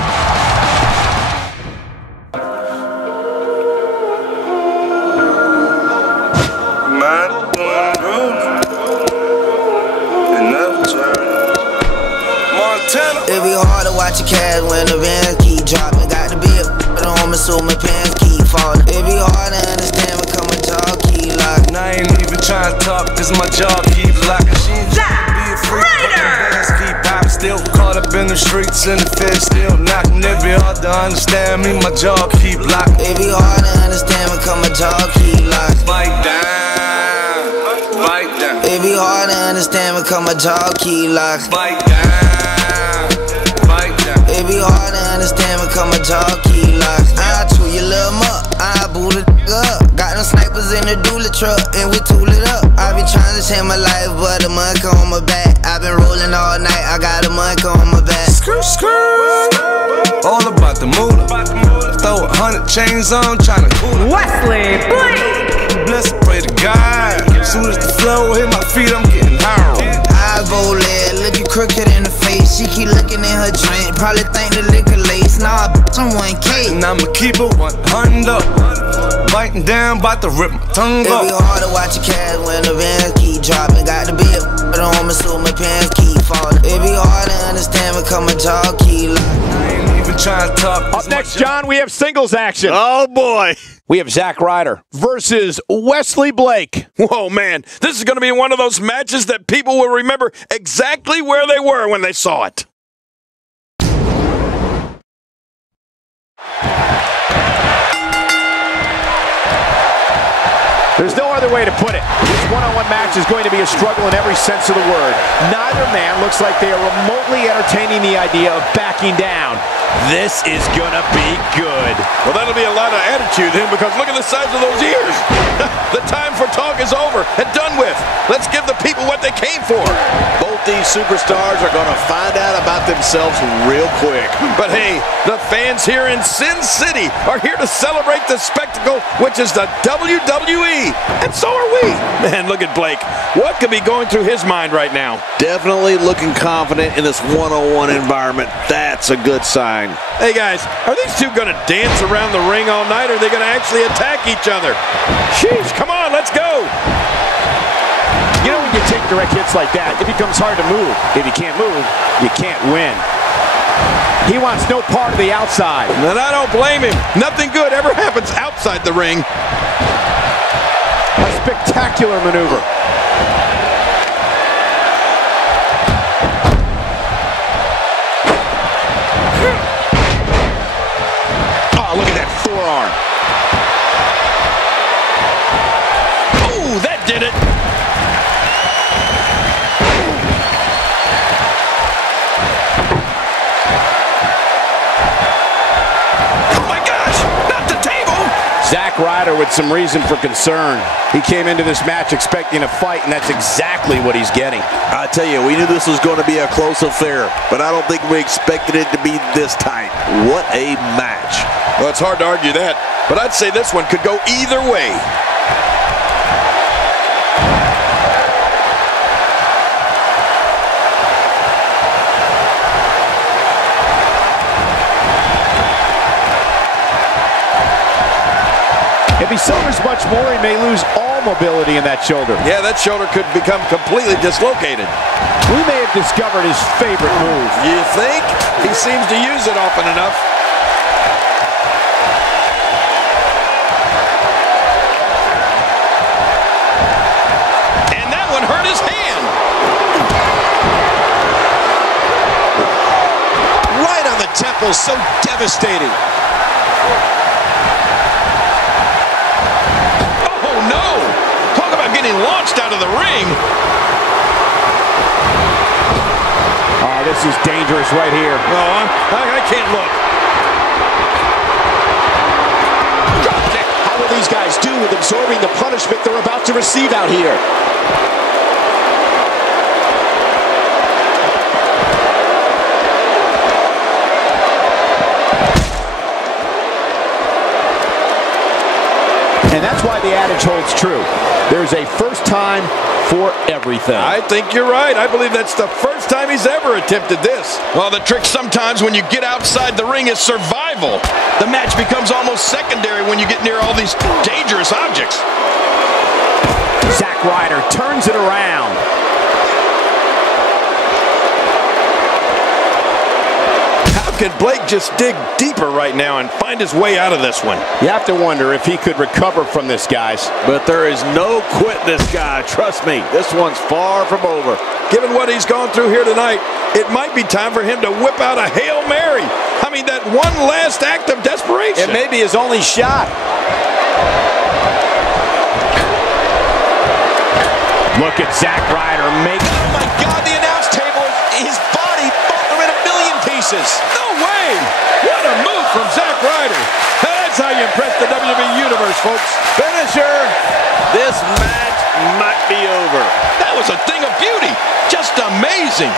watch your cash when the bands keep dropping. Got the bill, but on me so my pants keep falling. It be hard to understand when come a job keep locking. I ain't even trying to talk, cause my job keep locking. She ain't trying to be a freak, but the bands keep popping. Still caught up in the streets and the feds still knocking. It be hard to understand me, my job keep locking. It be hard to understand when come a job keep locking. Bite down, bite down. It be hard to understand when come a job keep locking. Bite down, bite down. It be hard to understand when come a job keep locking. I chew your little muck, I boot it up. Got them snipers in the dually truck and we tool it up. I be trying to change my life, but the monk on my back. I been rolling all night, I got a monk on my back. Screw, screw. All about the moolah. Throw 100 chains on, tryna cool it. Wesley Blake. Bless, pray to God. Soon as the flow hit my feet, I'm getting high. Eyes bold lead, looking crooked in the face. She keep looking in her drink, probably think the liquor lace. Nah, bitch, I'm 1K. And I'ma keep it 100 up. Biting down, bout to rip my tongue It up. be hard to watch your cash when the bands keep dropping. Got the bill, but on me so my pants keep falling. It be hard to understand when come a job keep locking. I ain't even trying to talk. Up next, John, we have singles action. Oh, boy. We have Zack Ryder versus Wesley Blake. Whoa, man. This is going to be one of those matches that people will remember exactly where they were when they saw it. There's no other way to put it. This one-on-one match is going to be a struggle in every sense of the word. Neither man looks like they are remotely entertaining the idea of backing down. This is gonna be good. Well, that'll be a lot of attitude then, because look at the size of those ears. The time for talk is over and done with. Let's give the people what they came for. Both these superstars are going to find out about themselves real quick. But hey, the fans here in Sin City are here to celebrate the spectacle, which is the WWE. And so are we. Man, look at Blake. What could be going through his mind right now? Definitely looking confident in this one-on-one environment. That's a good sign. Hey guys, are these two going to dance around the ring all night, or are they going to actually attack each other? Sheesh, come on, let's go. You know, when you take direct hits like that, it becomes hard to move. If you can't move, you can't win. He wants no part of the outside. And I don't blame him. Nothing good ever happens outside the ring. A spectacular maneuver. Oh, look at that forearm. Oh, that did it. Oh my gosh, not the table. Zack Ryder with some reason for concern. He came into this match expecting a fight, and that's exactly what he's getting. I tell you, we knew this was going to be a close affair, but I don't think we expected it to be this tight. What a match. Well, it's hard to argue that, but I'd say this one could go either way. If he suffers much more, he may lose all mobility in that shoulder. Yeah, that shoulder could become completely dislocated. We may have discovered his favorite move. You think? He seems to use it often enough. And that one hurt his hand. Right on the temple, so devastating. Oh no! Talk about getting launched out of the ring. Oh, this is dangerous right here. Oh, I can't look. How will these guys do with absorbing the punishment they're about to receive out here? And that's why the adage holds true. There's a first time for everything. I think you're right. I believe that's the first time he's ever attempted this. Well, the trick sometimes when you get outside the ring is survival. The match becomes almost secondary when you get near all these dangerous objects. Zack Ryder turns it around. How can Blake just dig deeper right now and find his way out of this one? You have to wonder if he could recover from this, guys. But there is no quitting this guy. Trust me, this one's far from over. Given what he's gone through here tonight, it might be time for him to whip out a Hail Mary. I mean, that one last act of desperation. It may be his only shot. Look at Zack Ryder make. Oh my God, the announce table, his body, both are in a million pieces. No way! What a move from Zack Ryder. That's how you impress the WWE Universe, folks. Finisher. This match might be over. That was a thing of beauty. Just amazing.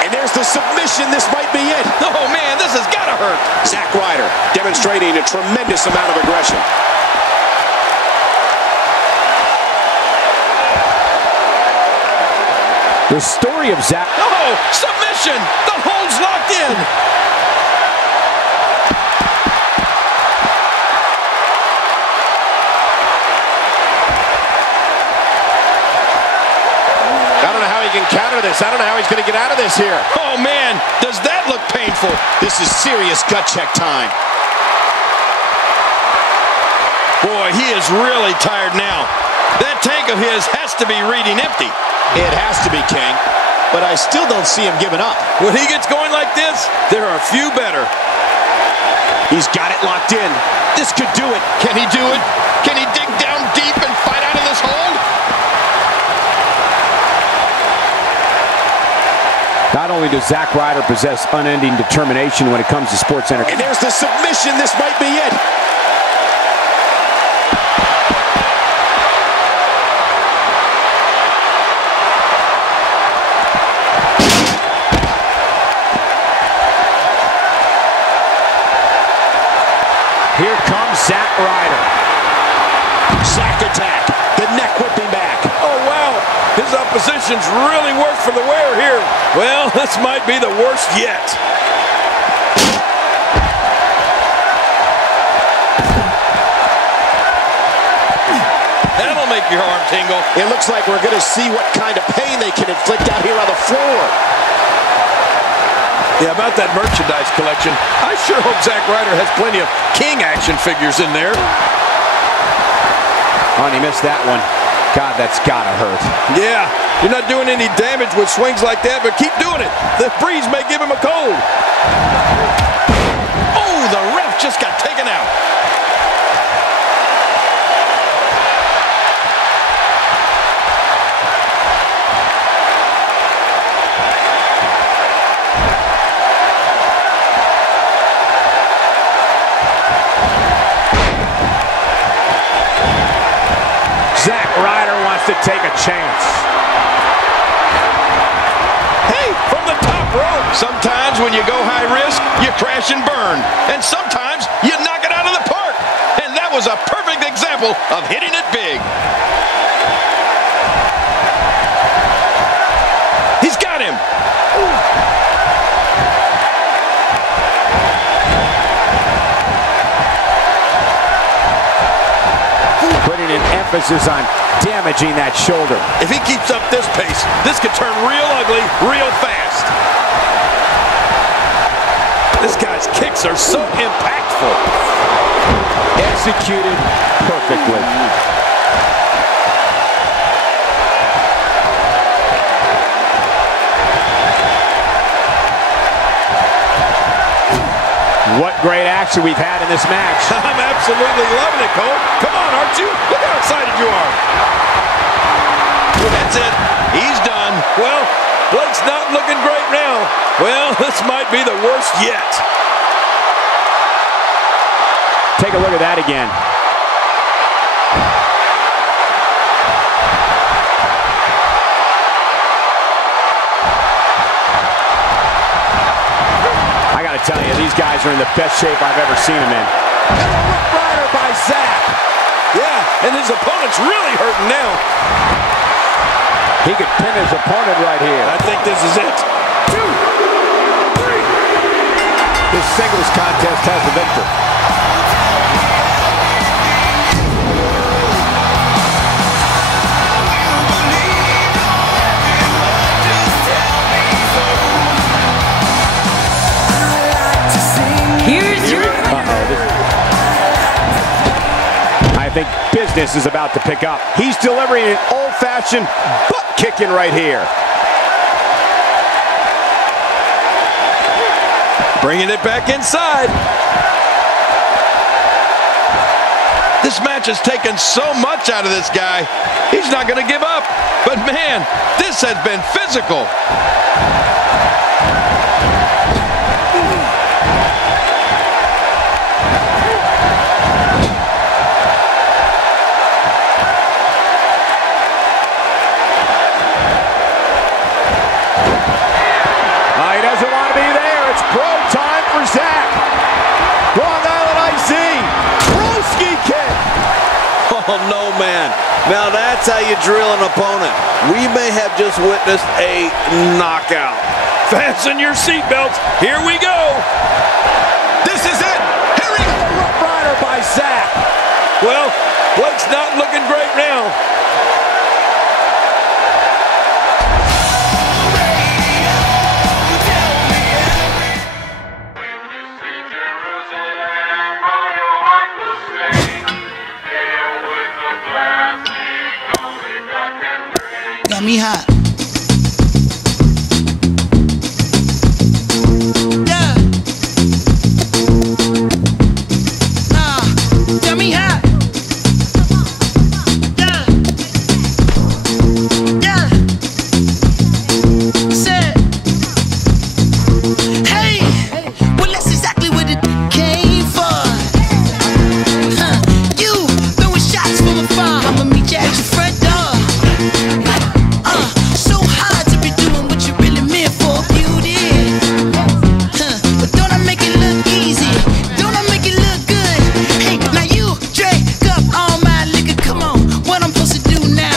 And there's the submission. This might be it. Oh, man, this has got to hurt. Zack Ryder demonstrating a tremendous amount of aggression. The story of Zack. Oh, submission. The hold's locked in. I don't know how he can counter this. I don't know how he's going to get out of this here. Oh, man, does that look painful? This is serious gut check time. Boy, he is really tired now. That tank of his has to be reading empty. It has to be, King. But I still don't see him giving up. When he gets going like this, there are few better. He's got it locked in. This could do it. Can he do it? Can he dig down deep and fight out of this hold? Not only does Zack Ryder possess unending determination when it comes to sports entertainment. And there's the submission. This might be it. Here comes Zack Ryder. Zack attack. The neck whipping back. Oh, wow. His opposition's really worked for the wear here. Well, this might be the worst yet. That'll make your arm tingle. It looks like we're going to see what kind of pain they can inflict out here on the floor. Yeah, about that merchandise collection, I sure hope Zack Ryder has plenty of King action figures in there. Oh, and he missed that one. God, that's gotta hurt. Yeah, you're not doing any damage with swings like that, but keep doing it. The breeze may give him a cold. Oh, the ref just got taken out. Zack Ryder wants to take a chance. Hey, from the top rope. Sometimes when you go high risk, you crash and burn. And sometimes you knock it out of the park. And that was a perfect example of hitting it big. He's got him. Putting an emphasis on damaging that shoulder. If he keeps up this pace, this could turn real ugly real fast. This guy's kicks are so impactful. Executed perfectly. What great action we've had in this match. I'm absolutely loving it, Cole. Come on, aren't you? Look how excited you are. That's it. He's done. Well, Blake's not looking great now. Well, this might be the worst yet. Take a look at that again. I gotta tell you, these guys are in the best shape I've ever seen them in. And a Rough Rider by Zack. Yeah, and his opponent's really hurting now. He could pin his opponent right here. I think this is it. 2, 3. This singles contest has the victor. think business is about to pick up. He's delivering an old-fashioned butt kicking right here. Bringing it back inside. This match has taken so much out of this guy. He's not going to give up. But man, this has been physical. He doesn't want to be there. It's pro time for Zach. Long Island IC. Broski kick. Oh, no, man. Now that's how you drill an opponent. We may have just witnessed a knockout. Fasten your seatbelts. Here we go. This is it. Here he goes. Rough Rider by Zach. Well, Blake's not looking great now. Got me hot. Yeah. Got me hot. Yeah. Yeah. Said, hey, well that's exactly what it came for. You throwing shots from afar. I'ma meet you at your front door. So hard to be doing what you really meant for, beauty. But don't I make it look easy? Don't I make it look good? Hey, now you drink up all my liquor. Come on, what I'm supposed to do now?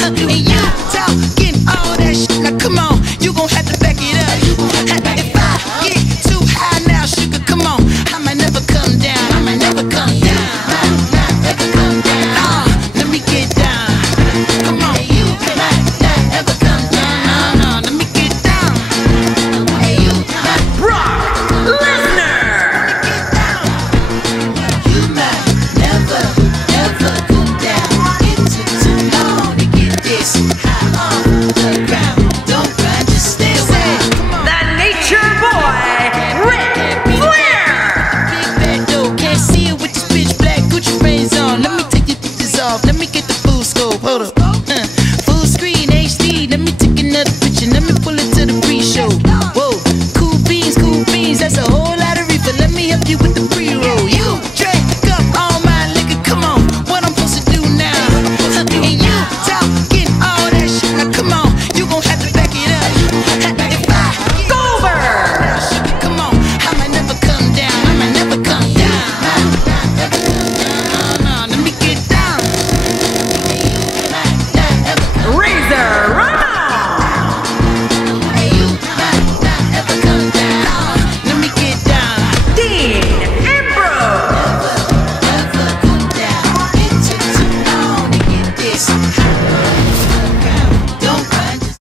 And you talking all that shit. Now come on, you gon' have to back it up. If I get too high now, sugar, come on, I might never come down. I might never come down. Never come down. Let me get down. Come on, you might never come down. No, let me get down. Hey, you might Brock Lesnar. You might never, ever go down. It took too long to get this high off the ground. Don't run, just stay away. The Nature Boy, Ric Flair. Big bad dough, can't see it with this pitch black Gucci frames on. Let me take your pictures off. Let me get the full scope. Hold up. Full screen HD. Let me take another picture. Let me pull it to the pre-show. Whoa, cool beans. That's a whole lot of reefer. Let me help you with the pre-roll. You drink up all my liquor. Come on, what I'm supposed to do now? And you talking all that shit. Now come on, you gon' have to back it up. If I get Goldberg. sugar, come on, I might never come down. I might never come down. No, let me get down. Razor Ramon. Ever come down. Let me get down. Dean Ambrose. Ever go down. It took too long to get this. Don't run, just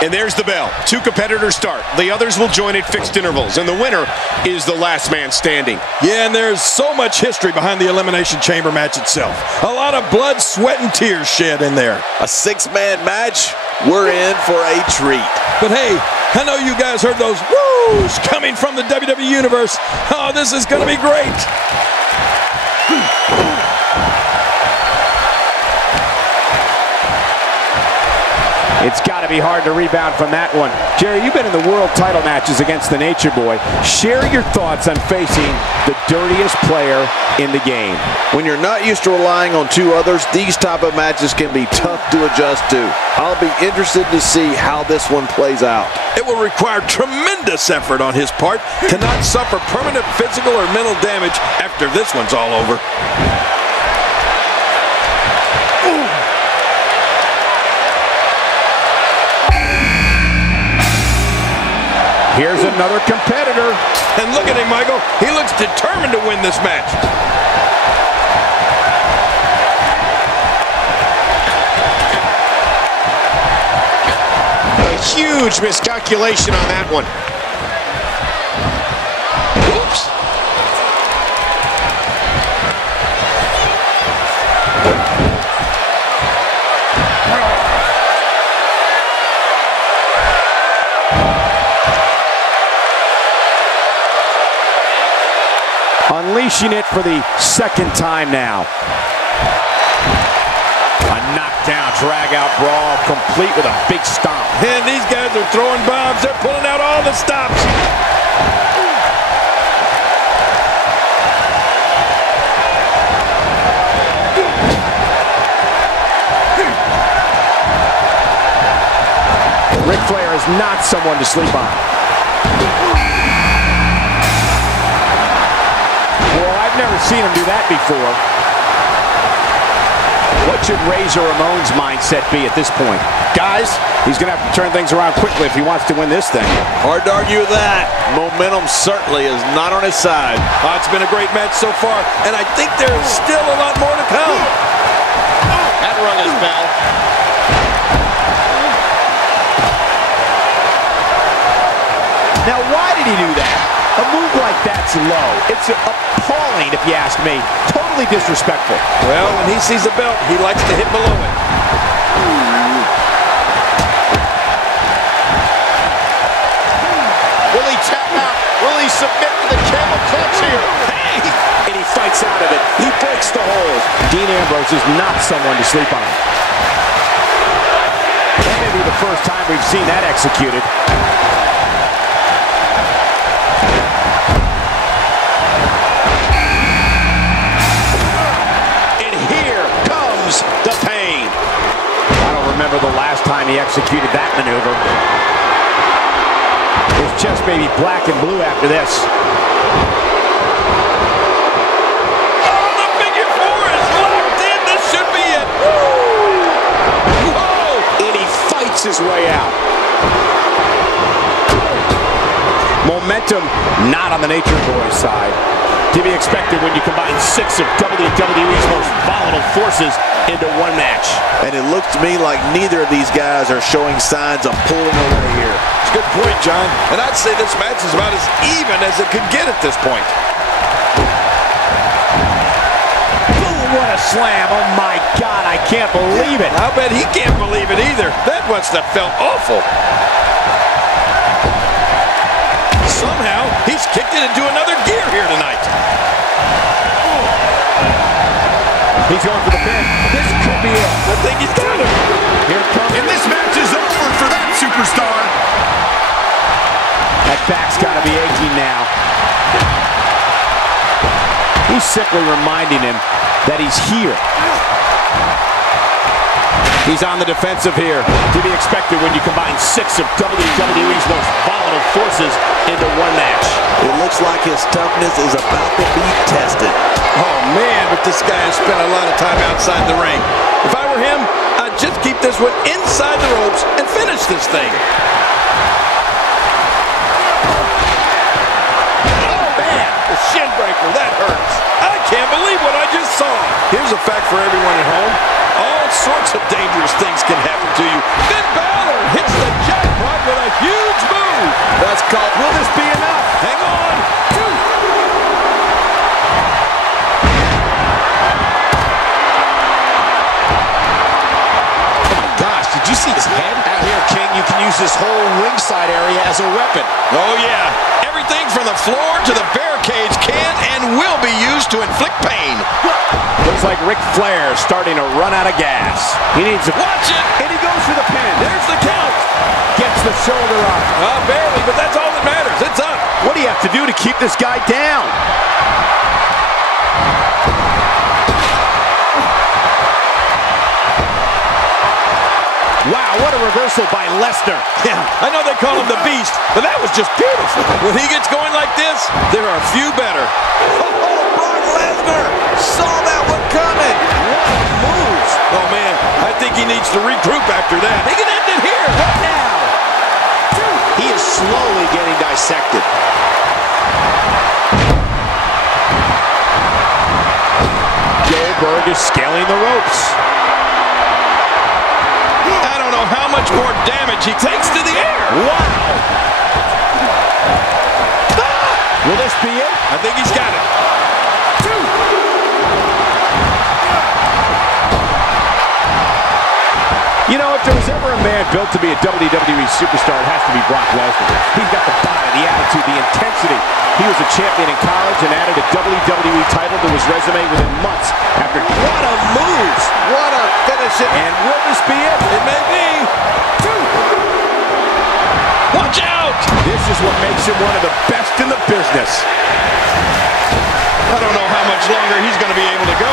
And there's the bell. Two competitors start. The others will join at fixed intervals. And the winner is the last man standing. Yeah, and there's so much history behind the Elimination Chamber match itself. A lot of blood, sweat, and tears shed in there. A six-man match. We're in for a treat. But hey, I know you guys heard those woos coming from the WWE Universe. Oh, this is going to be great. It's got to be hard to rebound from that one. Jerry, you've been in the world title matches against the Nature Boy. Share your thoughts on facing the dirtiest player in the game. When you're not used to relying on two others, these type of matches can be tough to adjust to. I'll be interested to see how this one plays out. It will require tremendous effort on his part to not suffer permanent physical or mental damage after this one's all over. Here's another competitor. And look at him, Michael. He looks determined to win this match. A huge miscalculation on that one. Oops. Unleashing it for the second time now. A knockdown, drag-out brawl, complete with a big stomp. And these guys are throwing bombs. They're pulling out all the stops. Ric Flair is not someone to sleep on. Well, I've never seen him do that before. What should Razor Ramon's mindset be at this point? Guys, he's going to have to turn things around quickly if he wants to win this thing. Hard to argue with that. Momentum certainly is not on his side. Oh, it's been a great match so far, and I think there's still a lot more to come. That rung his bell. Now, why did he do that? A move like that's low. It's appalling, if you ask me. Totally disrespectful. Well, when he sees a belt, he likes to hit below it. Will he tap out? Will he submit to the camel clutch here? Hey! And he fights out of it. He breaks the hold. Dean Ambrose is not someone to sleep on. That may be the first time we've seen that executed. The pain. I don't remember the last time he executed that maneuver. His chest may be black and blue after this. Oh, the figure four is locked in. This should be it. Woo! Whoa! And he fights his way out. Momentum not on the Nature Boy's side. To be expected when you combine 6 of WWE's most volatile forces into one match. And it looks to me like neither of these guys are showing signs of pulling away here. It's a good point, John. And I'd say this match is about as even as it could get at this point. Boom, what a slam. Oh my God, I can't believe it. I'll bet he can't believe it either. That must have felt awful. Somehow, he's kicked it into another gear here tonight. He's going for the pin. This could be it. I think he's got him. Here it comes. And this match is over for that superstar. That back's got to be aching now. He's simply reminding him that he's here. He's on the defensive here. To be expected when you combine 6 of WWE's most volatile forces into one match. It looks like his toughness is about to be tested. Oh, man, but this guy has spent a lot of time outside the ring. If I were him, I'd just keep this one inside the ropes and finish this thing. Oh, man, the shin breaker, that hurts. I can't believe what I just saw. Here's a fact for everyone at home. All sorts of dangerous things can happen to you. Finn Balor hits the jackpot with a huge move. That's called, will this be enough? Hang on. Did you see his head? Out here, King, you can use this whole ringside area as a weapon. Oh, yeah. Everything from the floor to the barricades can and will be used to inflict pain. Looks like Ric Flair starting to run out of gas. He needs to watch it. And he goes for the pin. There's the count. Gets the shoulder up. Barely, but that's all that matters. It's up. What do you have to do to keep this guy down? Wow, what a reversal by Lesnar. Yeah, I know they call him the Beast, but that was just beautiful. When he gets going like this, there are a few better. Oh, Brock Lesnar saw that one coming. What moves. Oh, man, I think he needs to regroup after that. He can end it here. What now? He is slowly getting dissected. Goldberg is scaling the ropes. I don't know how much more damage he takes to the air. Wow. Will this be it? I think he's got it. You know, if there was ever a man built to be a WWE superstar, it has to be Brock Lesnar. He's got the body, the attitude, the intensity. He was a champion in college and added a WWE title to his resume within months after. What a move! What a finish it. And will this be it? It may be. Watch out! This is what makes him one of the best in the business. I don't know how much longer he's going to be able to go.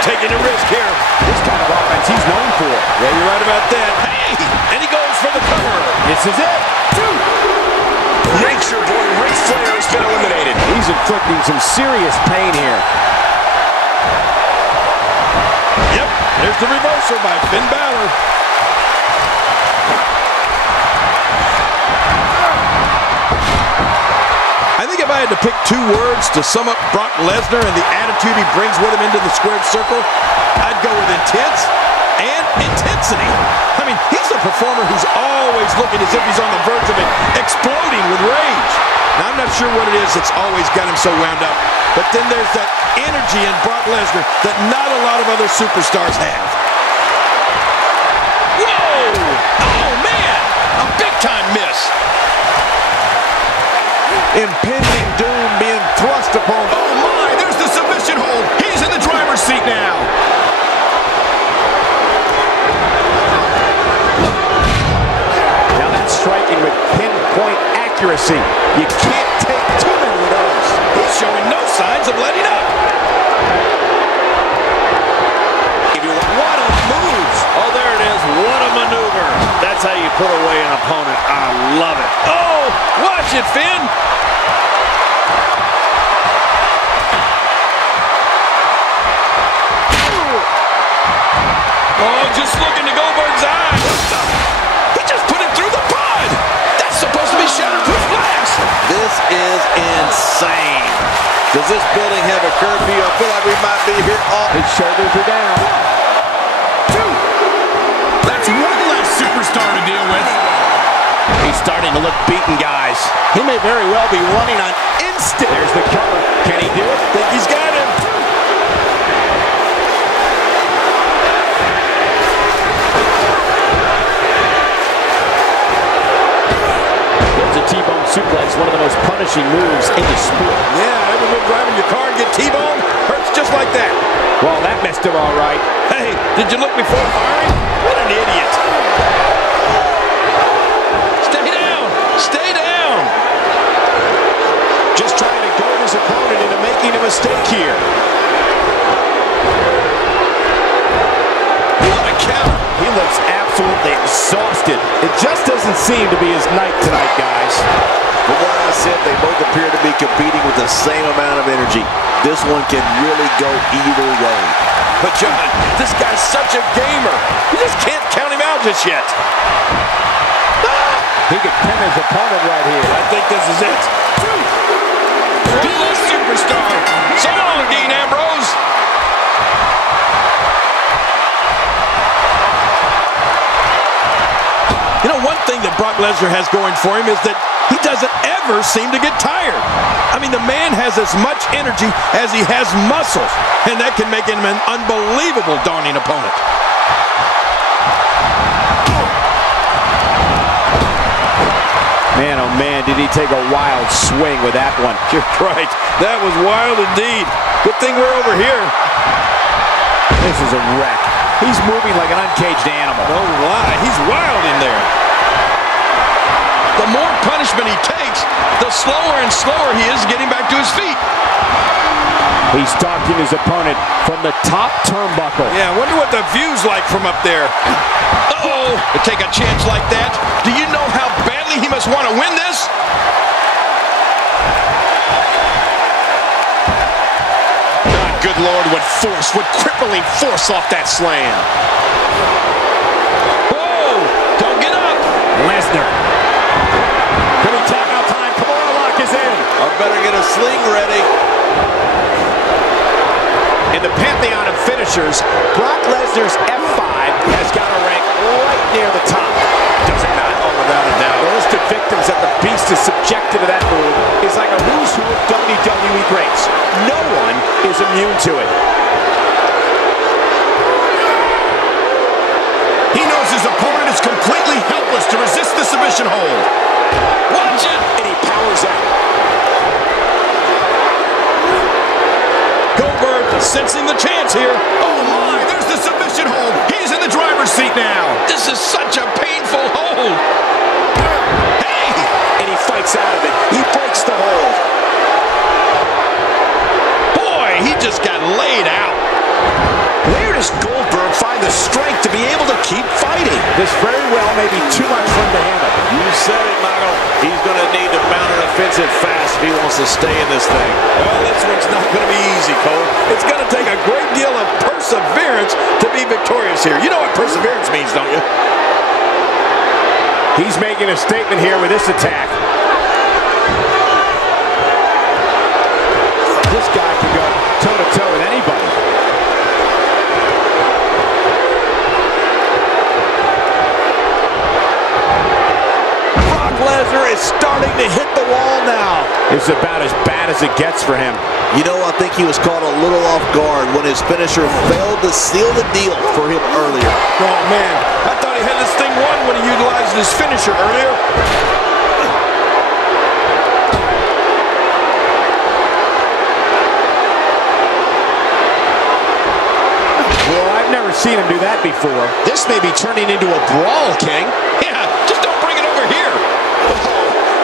Taking a risk here. This kind of offense he's known for. Yeah, you're right about that. Hey! And he goes for the cover. This is it. Nature Boy Ric Flair has been eliminated. He's inflicting some serious pain here. Yep, there's the reversal by Finn Balor. I think if I had to pick two words to sum up Brock Lesnar and the attitude he brings with him into the squared circle, I'd go with intense and intensity. I mean, he's a performer who's always looking as if he's on the verge of exploding with rage. Now, I'm not sure what it is that's always got him so wound up, but then there's that energy in Brock Lesnar that not a lot of other superstars have. Whoa! Oh, man! A big-time miss. Impending doom being thrust upon. Oh my, there's the submission hold. He's in the driver's seat now. Now that's striking with pinpoint accuracy. You can't take too many of those. He's showing no signs of letting up. What a move. Oh, there it is. What a maneuver. That's how you put away an opponent. I love it. Oh, watch it, Finn. Oh, just look into Goldberg's eyes. He just put it through the pod. That's supposed to be shatterproof glass. This is insane. Does this building have a curfew? I feel like we might be here all. His shoulders are down. That's one less superstar to deal with. He's starting to look beaten, guys. He may very well be running on instinct. There's the cover. Can he do it? Think he's got him. There's a T-bone suplex, one of the most punishing moves in the sport. Yeah, ever been driving your car and get T-bone? Hurts just like that. Well, that messed him all right. Hey, did you look before firing? What an idiot. Stay down. Stay down. Just trying to goad his opponent into making a mistake here. What a counter. He looks absolutely exhausted. It just doesn't seem to be his night tonight, guys. From what I said, they both appear to be competing with the same amount of energy. This one can really go either way. But, John, this guy's such a gamer. You just can't count him out just yet. He could pin his opponent right here. I think this is it. D-list superstar. So long, Dean Ambrose. You know, one thing that Brock Lesnar has going for him is that he doesn't ever seem to get tired. I mean, the man has as much energy as he has muscles, and that can make him an unbelievable daunting opponent. Man, oh man, did he take a wild swing with that one. You're right. That was wild indeed. Good thing we're over here. This is a wreck. He's moving like an uncaged animal. No lie. He's wild in there. The more punishment he takes, the slower and slower he is getting back to his feet. He's stalking his opponent from the top turnbuckle. Yeah, I wonder what the view's like from up there. Uh-oh, to take a chance like that. Do you know how badly he must want to win this? Good Lord, what crippling force off that slam. Whoa! better get a sling ready. In the pantheon of finishers, Brock Lesnar's F5 has got to rank right near the top. Does it not? Oh, without a doubt. The list of victims that the Beast is subjected to that move is like a who's who of WWE greats. No one is immune to it. He knows his opponent is completely helpless to resist the submission hold. Watch it! And he powers out. Goldberg sensing the chance here. Oh my, there's the submission hold. He's in the driver's seat now. This is such a painful hold. Hey! And he fights out of it. He breaks the hold. Boy, he just got laid out. Where does Goldberg find the strength to be able to keep fighting? This very well may be too much for him to handle. You said it, Michael. He's going to need to mount an offensive fast if he wants to stay in this thing. Well, this one's not going to be easy, Cole. It's going to take a great deal of perseverance to be victorious here. You know what perseverance means, don't you? He's making a statement here with this attack. This guy can go toe-to-toe with anybody. Lesnar is starting to hit the wall now. It's about as bad as it gets for him. You know, I think he was caught a little off guard when his finisher failed to seal the deal for him earlier. Oh, man. I thought he had this thing won when he utilized his finisher earlier. Well, I've never seen him do that before. This may be turning into a brawl, King. Yeah, just don't bring it over here.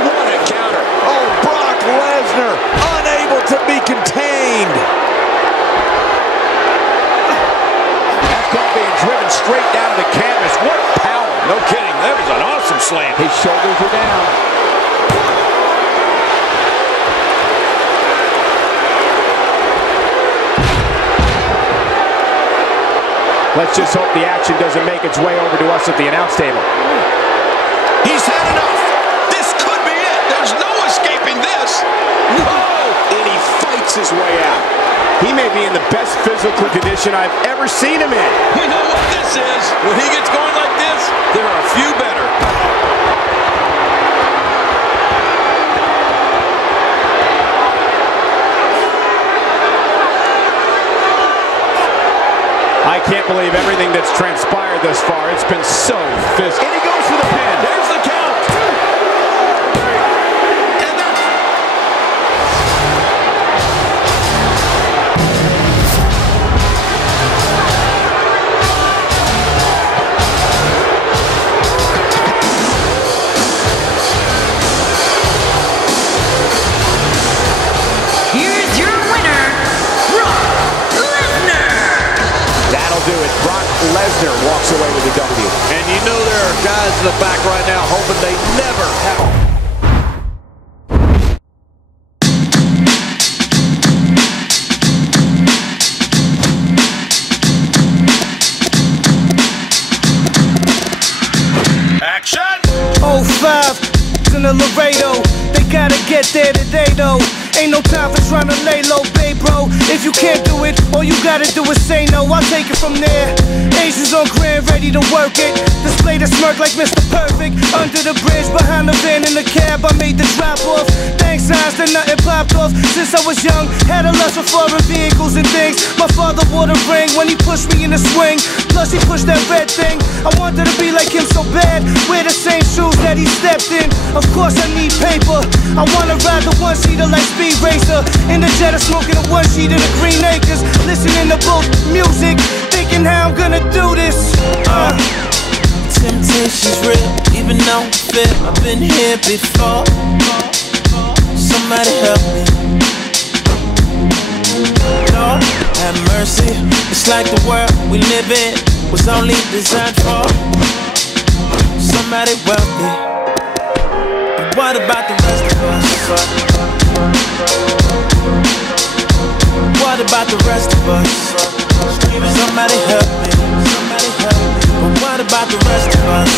What a counter. Oh, Brock Lesnar unable to be contained. That's called being driven straight down to the canvas. What power. No kidding. That was an awesome slam. His shoulders are down. Let's just hope the action doesn't make its way over to us at the announce table. He's had enough. This could be it. There's no escaping this. Whoa! And he fights his way out. He may be in the best physical condition I've ever seen him in. We know what this is. When he gets going like this, there are a few better. I can't believe everything that's transpired thus far. It's been so physical. And he goes for the pin. There's the count. And that's... Here's your winner, Brock Lesnar. That'll do it. Brock Lesnar walks away with the W. And you know there are guys in the back right now hoping they never have. Action! 05 in the Laredo. They gotta get there today though. Ain't no time for trying to lay low, babe, bro. If you can't do it, all you gotta do is say no. I'll take it from there. Asians on grand, ready to work it. Display the smirk like Mr. Perfect. Under the bridge, behind the van in the cab, I made the drop off. Thanks signs that nothing popped off. Since I was young, had a lust for foreign vehicles and things. My father wore the ring when he pushed me in the swing. Plus he pushed that red thing. I wanted to be like him so bad. Wear the same shoes that he stepped in. Of course I need paper. I wanna ride the one-seater like Speed Racer. In the jet, smoking a one-sheet in the Green Acres. Listening to both music, thinking how I'm gonna do this. Temptation's real, even though I feel I've been here before. Somebody help me. Lord, have mercy. It's like the world we live in was only designed for somebody wealthy. But what about the rest of us? What about the rest of us? Somebody help me. Somebody help me. But what about the rest of us?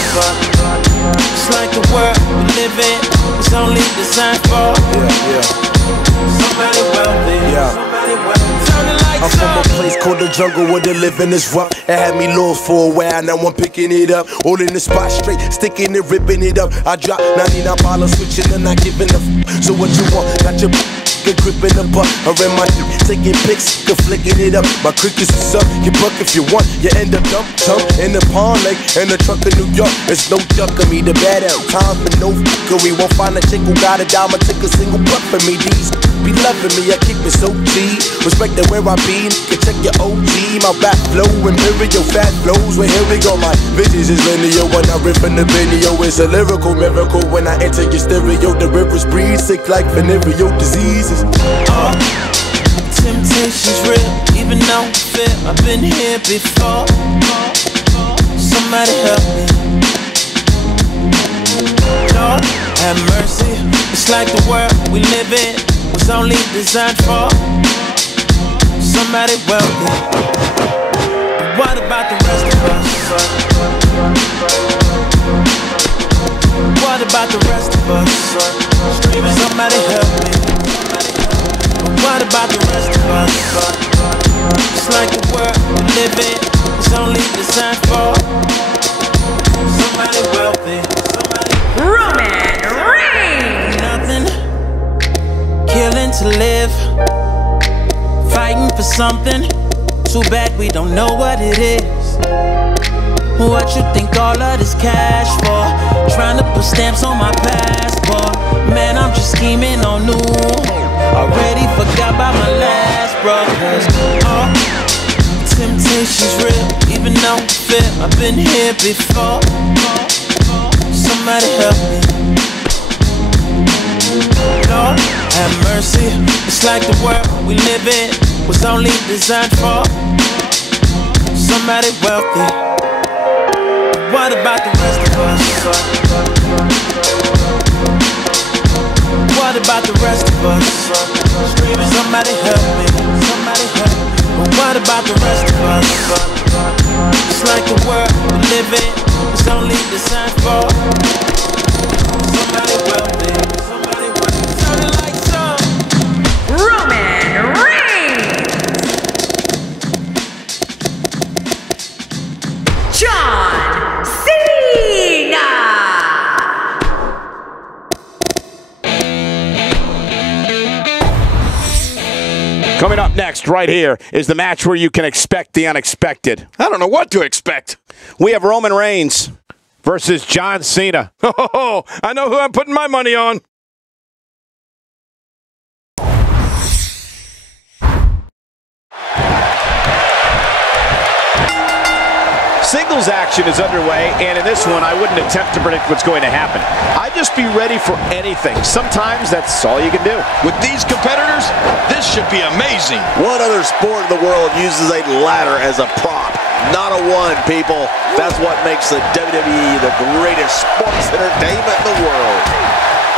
It's like the world we live in was only designed for Somebody wealthy. Yeah. I'm from a place called the jungle where the living is rough. It had me lost for a while, now I'm picking it up. Holding the spot straight, sticking it, ripping it up. I drop 99 bottles, switching and not giving up. So what you want? Got your gripping the butt, or in my taking pics, flicking it up. My crickets is up, you buck if you want. You end up dump in the pond lake, in the trunk of New York. There's no ducking me, the bad out time for no fuckery. Won't find a chick who got a dime, take a single buck for me. These be loving me, I keep it so G. Respecting where I be, can check your OG. My rap flow, imperial fat flows. Well, here we go, my bitches is linear. When I rip in the video, it's a lyrical miracle. When I enter your stereo, the rivers breathe, sick like venereal diseases. Temptation's real, even though I feel I've been here before. Somebody help me. Lord, have mercy. It's like the world we live in was only designed for somebody wealthy. But what about the rest of us? What about the rest of us? Somebody help me. What about the rest of us? It's like the world we live in is only designed for somebody wealthy. Roman Reigns. Nothing, killing to live, fighting for something. Too bad we don't know what it is. What you think all of this cash for? Trying to put stamps on my passport. Man, I'm just scheming on new. Already forgot about my last brothers. Temptation's real, even though I feel I've been here before. Somebody help me. Lord, have mercy. It's like the world we live in was only designed for somebody wealthy. What about the rest of us? What about the rest of us? Somebody help me. Somebody help me. But what about the rest of us? It's like the world we live in is only designed for somebody wealthy. Somebody wealthy. Sounding like some Roman Reigns. John Cena. Coming up next, right here, is the match where you can expect the unexpected. I don't know what to expect. We have Roman Reigns versus John Cena. Oh, I know who I'm putting my money on. Singles action is underway, and in this one, I wouldn't attempt to predict what's going to happen. I'd just be ready for anything. Sometimes that's all you can do. With these competitors, this should be amazing. What other sport in the world uses a ladder as a prop? Not a one, people. That's what makes the WWE the greatest sports entertainment in the world.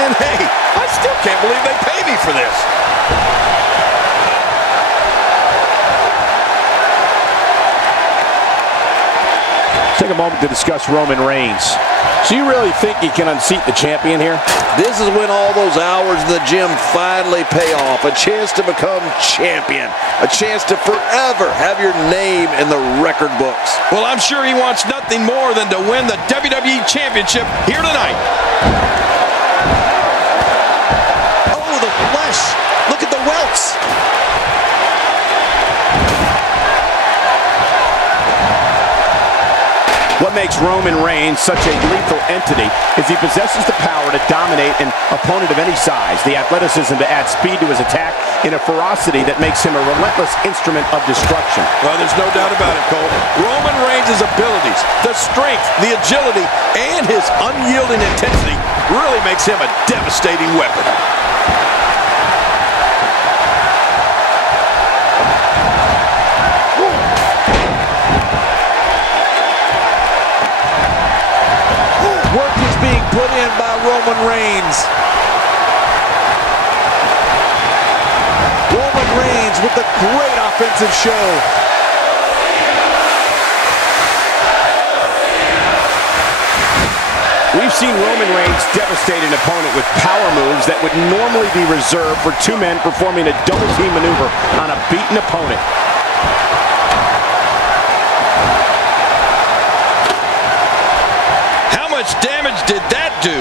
And hey, I still can't believe they pay me for this. Take a moment to discuss Roman Reigns. So you really think he can unseat the champion here? This is when all those hours in the gym finally pay off. A chance to become champion. A chance to forever have your name in the record books. Well, I'm sure he wants nothing more than to win the WWE Championship here tonight. Oh, the flesh. Look at the welts. What makes Roman Reigns such a lethal entity is he possesses the power to dominate an opponent of any size, the athleticism to add speed to his attack, and a ferocity that makes him a relentless instrument of destruction. Well, there's no doubt about it, Cole. Roman Reigns' abilities, the strength, the agility, and his unyielding intensity really makes him a devastating weapon. Work is being put in by Roman Reigns. Roman Reigns with a great offensive show. We've seen Roman Reigns devastate an opponent with power moves that would normally be reserved for two men performing a double team maneuver on a beaten opponent. How much damage did that do?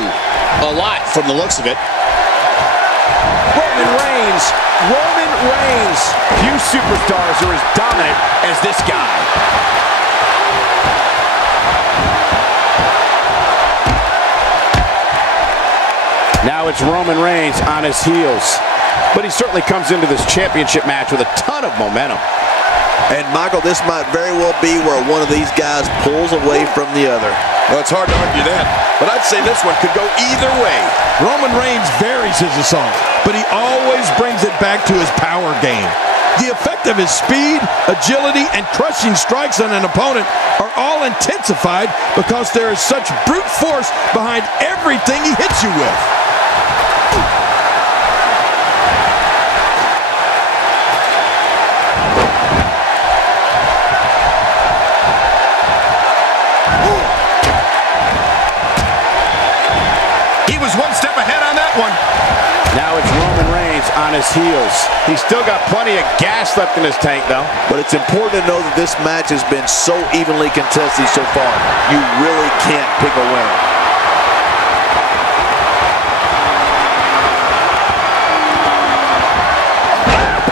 A lot from the looks of it. Roman Reigns. Few superstars are as dominant as this guy. Now it's Roman Reigns on his heels. But he certainly comes into this championship match with a ton of momentum. And Michael, this might very well be where one of these guys pulls away from the other. Well, it's hard to argue that, but I'd say this one could go either way. Roman Reigns varies his assault, but he always brings it back to his power game. The effect of his speed, agility, and crushing strikes on an opponent are all intensified because there is such brute force behind everything he hits you with. One step ahead on that one. Now it's Roman Reigns on his heels. He's still got plenty of gas left in his tank, though. But it's important to know that this match has been so evenly contested so far. You really can't pick a winner.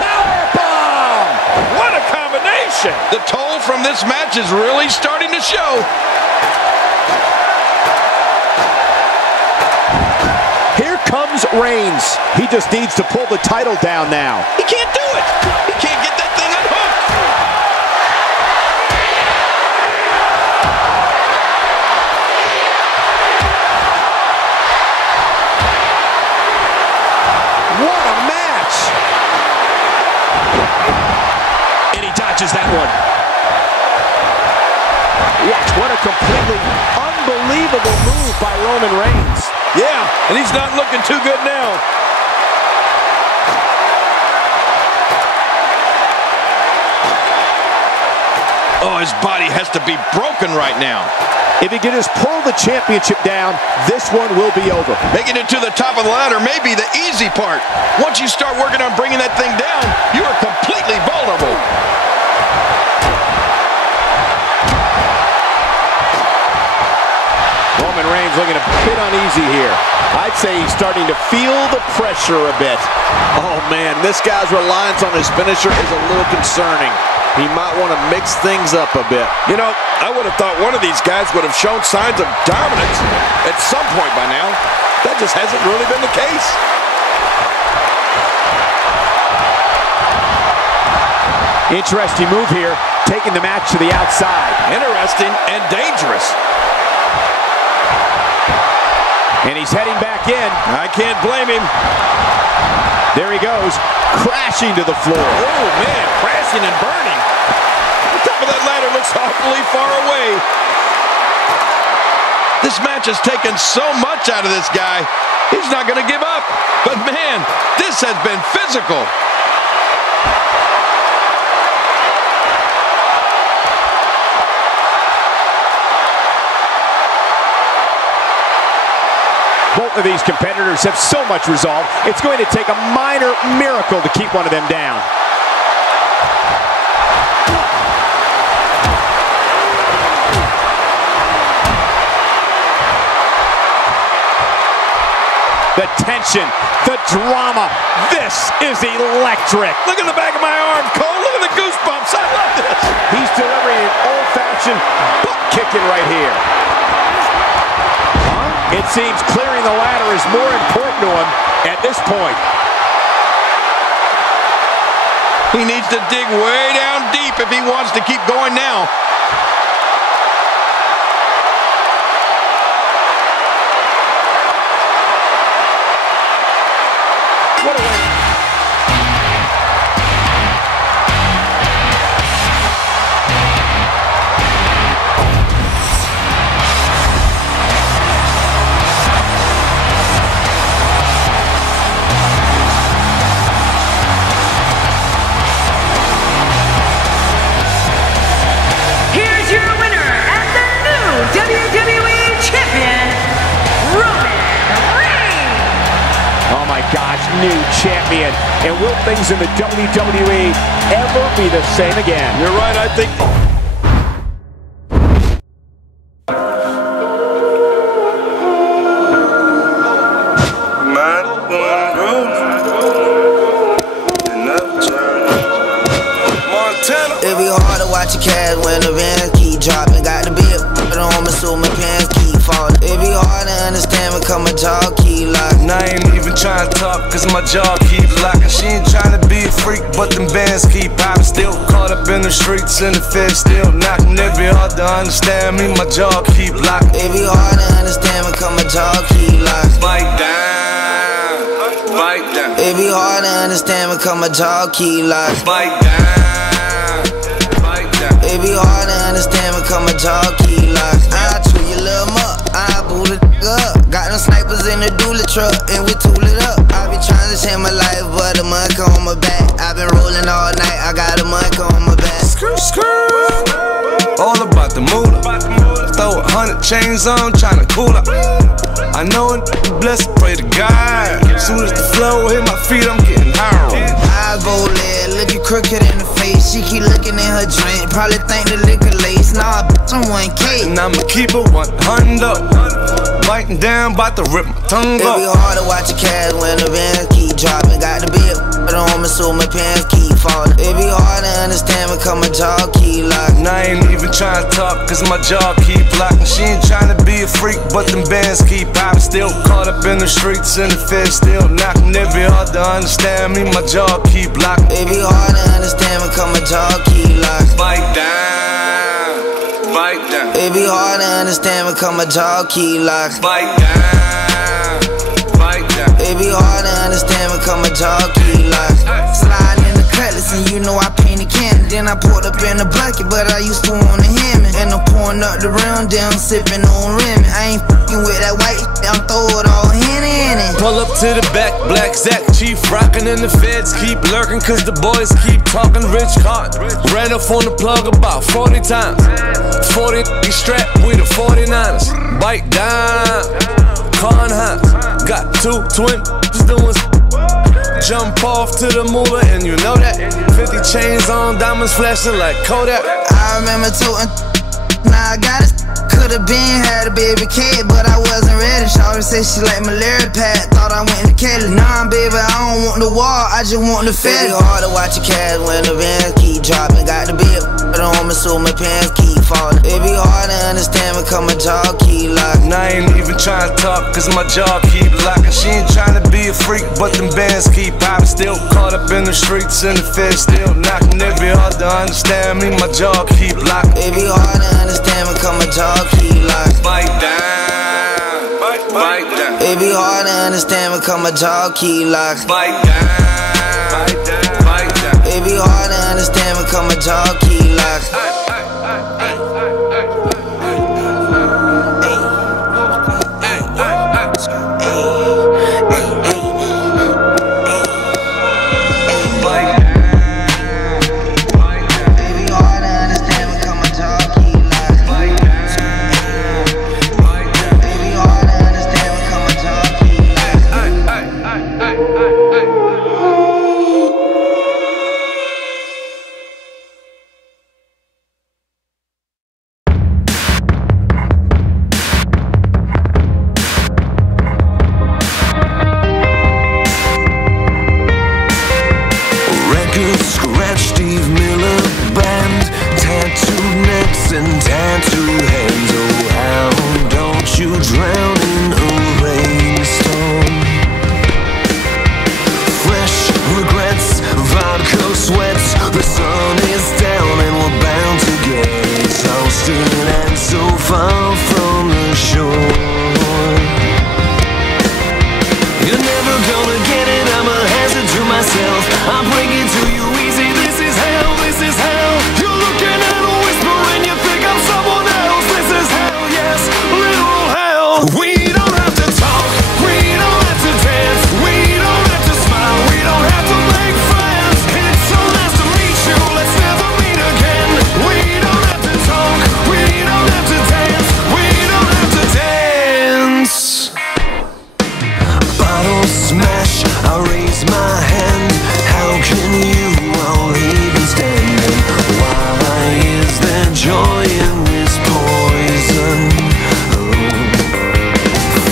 Powerbomb! What a combination! The toll from this match is really starting to show. Comes Reigns. He just needs to pull the title down now. He can't do it. He can't get that thing unhooked. What a match. And he dodges that one. Watch, what a completely unbelievable move by Roman Reigns. Yeah, and he's not looking too good now. Oh, his body has to be broken right now. If he can just pull the championship down, this one will be over. Making it to the top of the ladder may be the easy part. Once you start working on bringing that thing down, you are completely vulnerable. Roman Reigns looking a bit uneasy here. I'd say he's starting to feel the pressure a bit. Oh, man, this guy's reliance on his finisher is a little concerning. He might want to mix things up a bit. You know, I would have thought one of these guys would have shown signs of dominance at some point by now. That just hasn't really been the case. Interesting move here, taking the match to the outside. Interesting and dangerous. And he's heading back in. I can't blame him. There he goes, crashing to the floor. Oh, man, crashing and burning. The top of that ladder looks awfully far away. This match has taken so much out of this guy. He's not going to give up. But, man, this has been physical. Both of these competitors have so much resolve, it's going to take a minor miracle to keep one of them down. The tension, the drama, this is electric. Look at the back of my arm, Cole. Look at the goosebumps. I love this. He's delivering an old-fashioned butt kicking right here. It seems clearing the ladder is more important to him at this point. He needs to dig way down deep if he wants to keep going now. What a win. Here's your my gosh, new champion. And will things in the WWE ever be the same again? You're right, I think. It be hard to watch your cash when the bands keep dropping. Got the big on me so my pants keep falling. It be hard to understand because my jaw keep locking. And I ain't even trying to talk cause my jaw keep locking. She ain't trying to be a freak but them bands keep popping. Still caught up in the streets and the feds still knocking. It be hard to understand me, my jaw keep locking. It be hard to understand because my jaw keep locking. Bite down, bite down. It be hard to understand because my jaw keep locking. Bite down, bite down. It be hard to understand because my jaw keep locking. I chew your little muck, I boot it up. Got them snipers in the dually truck and we tool it up. I be trying to change my life but the monk on my back. I been rolling all night, I got a monk on my back. All about the moolah. Throw 100 chains on, tryna cool up. I know it, blessed, pray to God. Soon as the flow hit my feet, I'm getting high. Eyes bold lead, looking crooked in the face. She keep looking in her drink, probably think the liquor lace. Nah, bitch, I'm 1K. And I'ma keep it 100 up. Biting down, bout to rip my tongue It up. be hard to watch your cash when the bands keep dropping. Got the big on me so my pants keep falling. It be hard to understand because my jaw keep locking. And I ain't even trying to talk cause my jaw keep locking. She ain't trying to be a freak but them bands keep popping. Still caught up in the streets and the feds still knocking. It be hard to understand me, my jaw keep locking. It be hard to understand because my jaw keep locking. Bite down, bite down. It be hard to understand because my jaw keep locking. Bite down, bite down. It be hard to understand because my jaw keep locking. Sliding in the cutlass and you know I paint a cannon. Then I poured up in the bucket but I used to want a Hemi. And I'm pouring up the rim, down sipping on Remy. I ain't f***ing with that white shit, I'm throw it all Henny in it. Pull up to the back, Black Zack, Chief rockin' and the feds keep lurking cause the boys keep talking rich cotton. Ran up on the plug about 40 times. 40 strapped with the 49ers. Bite down, con high. Got two twin doing jump off to the moolah and you know that. 50 chains on, diamonds flashing like Kodak. I remember toting, now I got it. Could've been had a baby kid, but I wasn't ready. Shawty said she like malaria pad, thought I went to Kelly. Nah, baby, I don't want the wall, I just want the fed. It be hard to watch your cash when the bands keep dropping. Got the big on me so my pants keep falling. It be hard to understand because my jaw keep locking. And I ain't even trying to talk cause my jaw keep locking. She ain't trying to be a freak but them bands keep popping. Still caught up in the streets and the feds still knocking. It be hard to understand me, my jaw keep locking. It be hard to understand because my jaw keep locking. Bite down, bite down. It be hard to understand because my jaw keep locking. Bite down, bite down, bite down. It be hard to understand because my jaw keep locking. smash, I raise my hand. How can you all even stand? And why is there joy in this poison?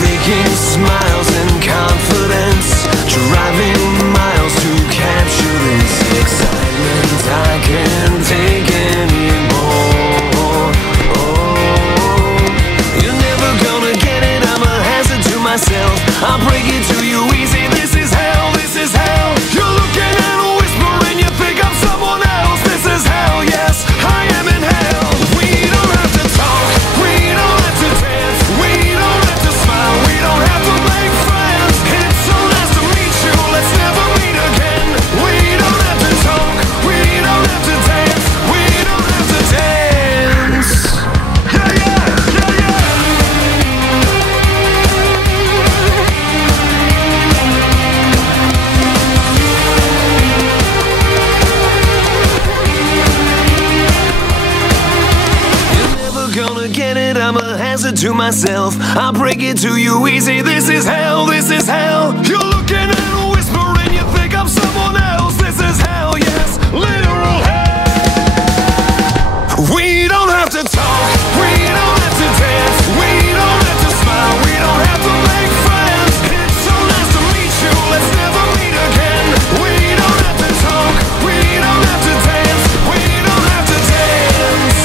Faking smiles and confidence, driving miles to capture this excitement. I can't take anymore. You're never gonna get it, I'm a hazard to myself. I'll break it to you easy, this is hell, this is hell. You're looking and whispering, you think I'm someone else. This is hell, yes, I am in hell. We don't have to talk, we don't have to dance, we don't have to smile, we don't have to make friends. It's so nice to meet you, let's never meet again. We don't have to talk, we don't have to dance, we don't have to dance. Yeah, yeah, yeah, yeah. Gonna get it, I'm a hazard to myself. I'll break it to you easy, this is hell, this is hell. You're looking and whispering, you think I'm someone else. This is hell, yes, literal hell. We don't have to talk, we don't have to dance, we don't have to smile, we don't have to make friends. It's so nice to meet you, let's never meet again. We don't have to talk, we don't have to dance, we don't have to dance.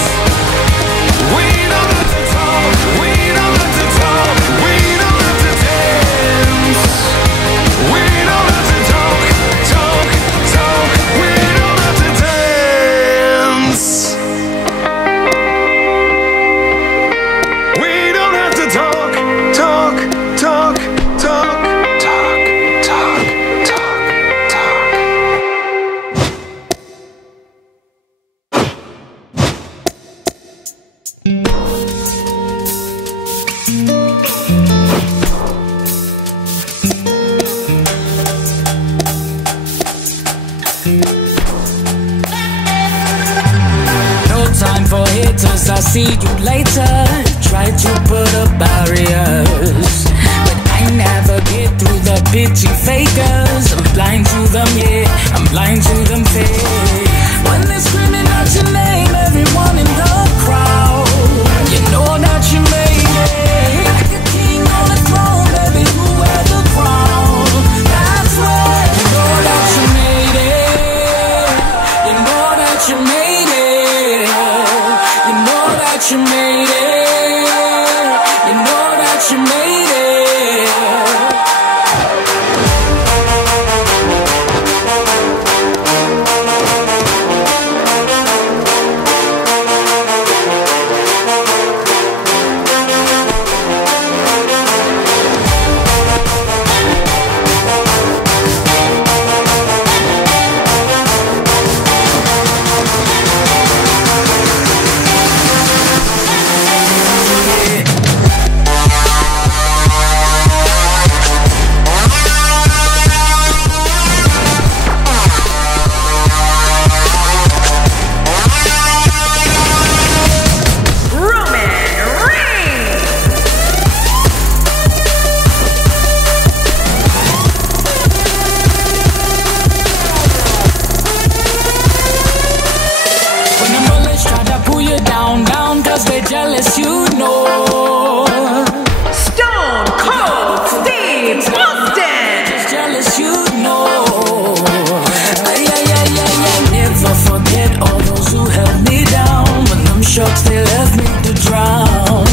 We don't have to talk, we don't have to talk, we don't have to dance. We don't have to talk, talk, talk, we don't have to dance. We don't have to talk, talk, talk, talk, talk, talk, talk, talk. No time for haters, I'll see you later. Try to put up barriers, but I never get through the bitchy fakers. I'm blind to them, yeah, I'm blind to them fake. When they're screaming out your name, everyone in the crowd, you know that you made it. Like a king on a throne, baby, you wear the crown. That's where you know that you made it. You know that you made it. You know that you made it. You know that you made it. Jealous, you know. Stone Cold Steve Austin. Just jealous, you know. I never forget all those who held me down. When them sharks, they left me to drown.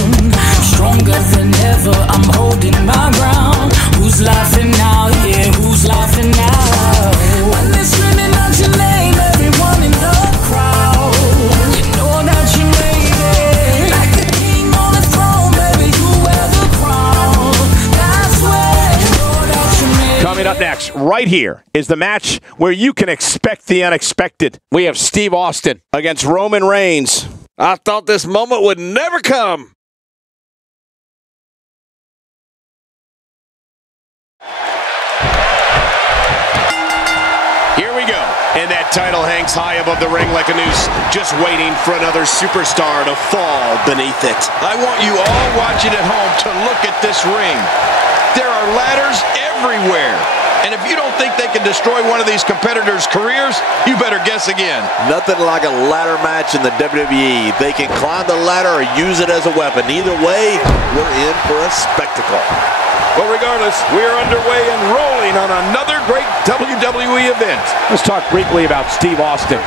Stronger than ever, I'm holding my ground. Who's laughing now? Yeah, who's laughing now? When they're screaming out your name, everyone in the crowd, you know that you made it. Like a king on a throne, baby, you wear the crown. That's where you know that you made it. Coming up next, right here, is the match where you can expect the unexpected. We have Steve Austin against Roman Reigns. I thought this moment would never come. Here we go. And that title hangs high above the ring like a noose, just waiting for another superstar to fall beneath it. I want you all watching at home to look at this ring. There are ladders everywhere. everywhere. And if you don't think they can destroy one of these competitors' careers, you better guess again. Nothing like a ladder match in the WWE. They can climb the ladder or use it as a weapon. Either way, we're in for a spectacle. Well, regardless, we're underway and rolling on another great WWE event. Let's talk briefly about Steve Austin.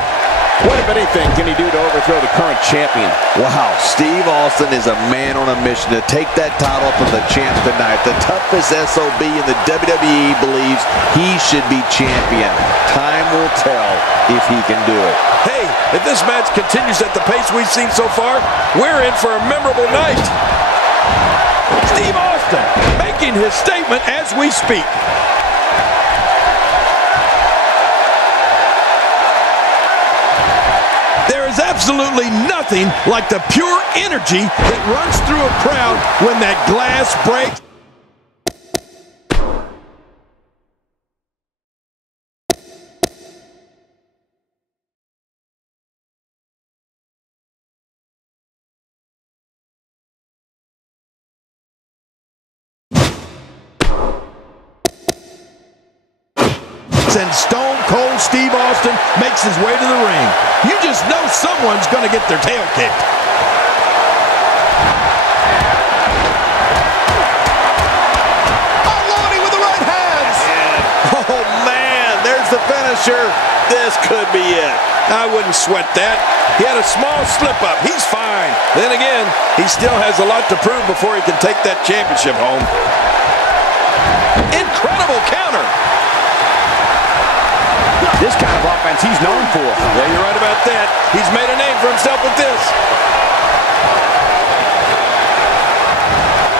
What, if anything, can he do to overthrow the current champion? Wow, Steve Austin is a man on a mission to take that title from the champ tonight. The toughest SOB in the WWE believes he should be champion. Time will tell if he can do it. Hey, if this match continues at the pace we've seen so far, we're in for a memorable night. Steve Austin making his statement as we speak. There is absolutely nothing like the pure energy that runs through a crowd when that glass breaks. And Stone Cold Steve Austin makes his way to the ring. You just know someone's going to get their tail kicked. Unloading with the right hands. Yeah. Oh, man, there's the finisher. This could be it. I wouldn't sweat that. He had a small slip-up. He's fine. Then again, he still has a lot to prove before he can take that championship home. Incredible counter. This kind of offense he's known for. Yeah, you're right about that. He's made a name for himself with this.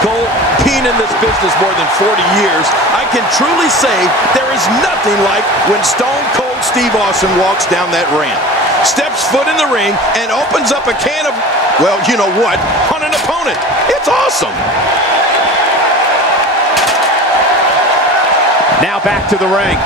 Cole, being in this business more than 40 years, I can truly say there is nothing like when Stone Cold Steve Austin walks down that ramp, steps foot in the ring, and opens up a can of, well, you know what, on an opponent. It's awesome. Now back to the ring.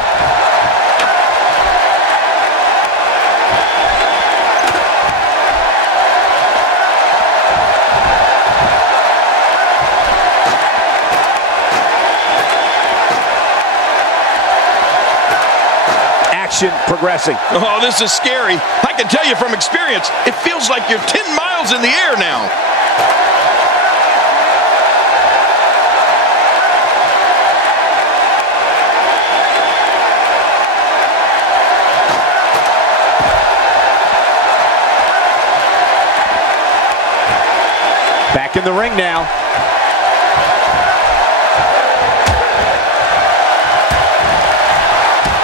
Progressing. Oh, this is scary. I can tell you from experience, it feels like you're 10 miles in the air now. Back in the ring now.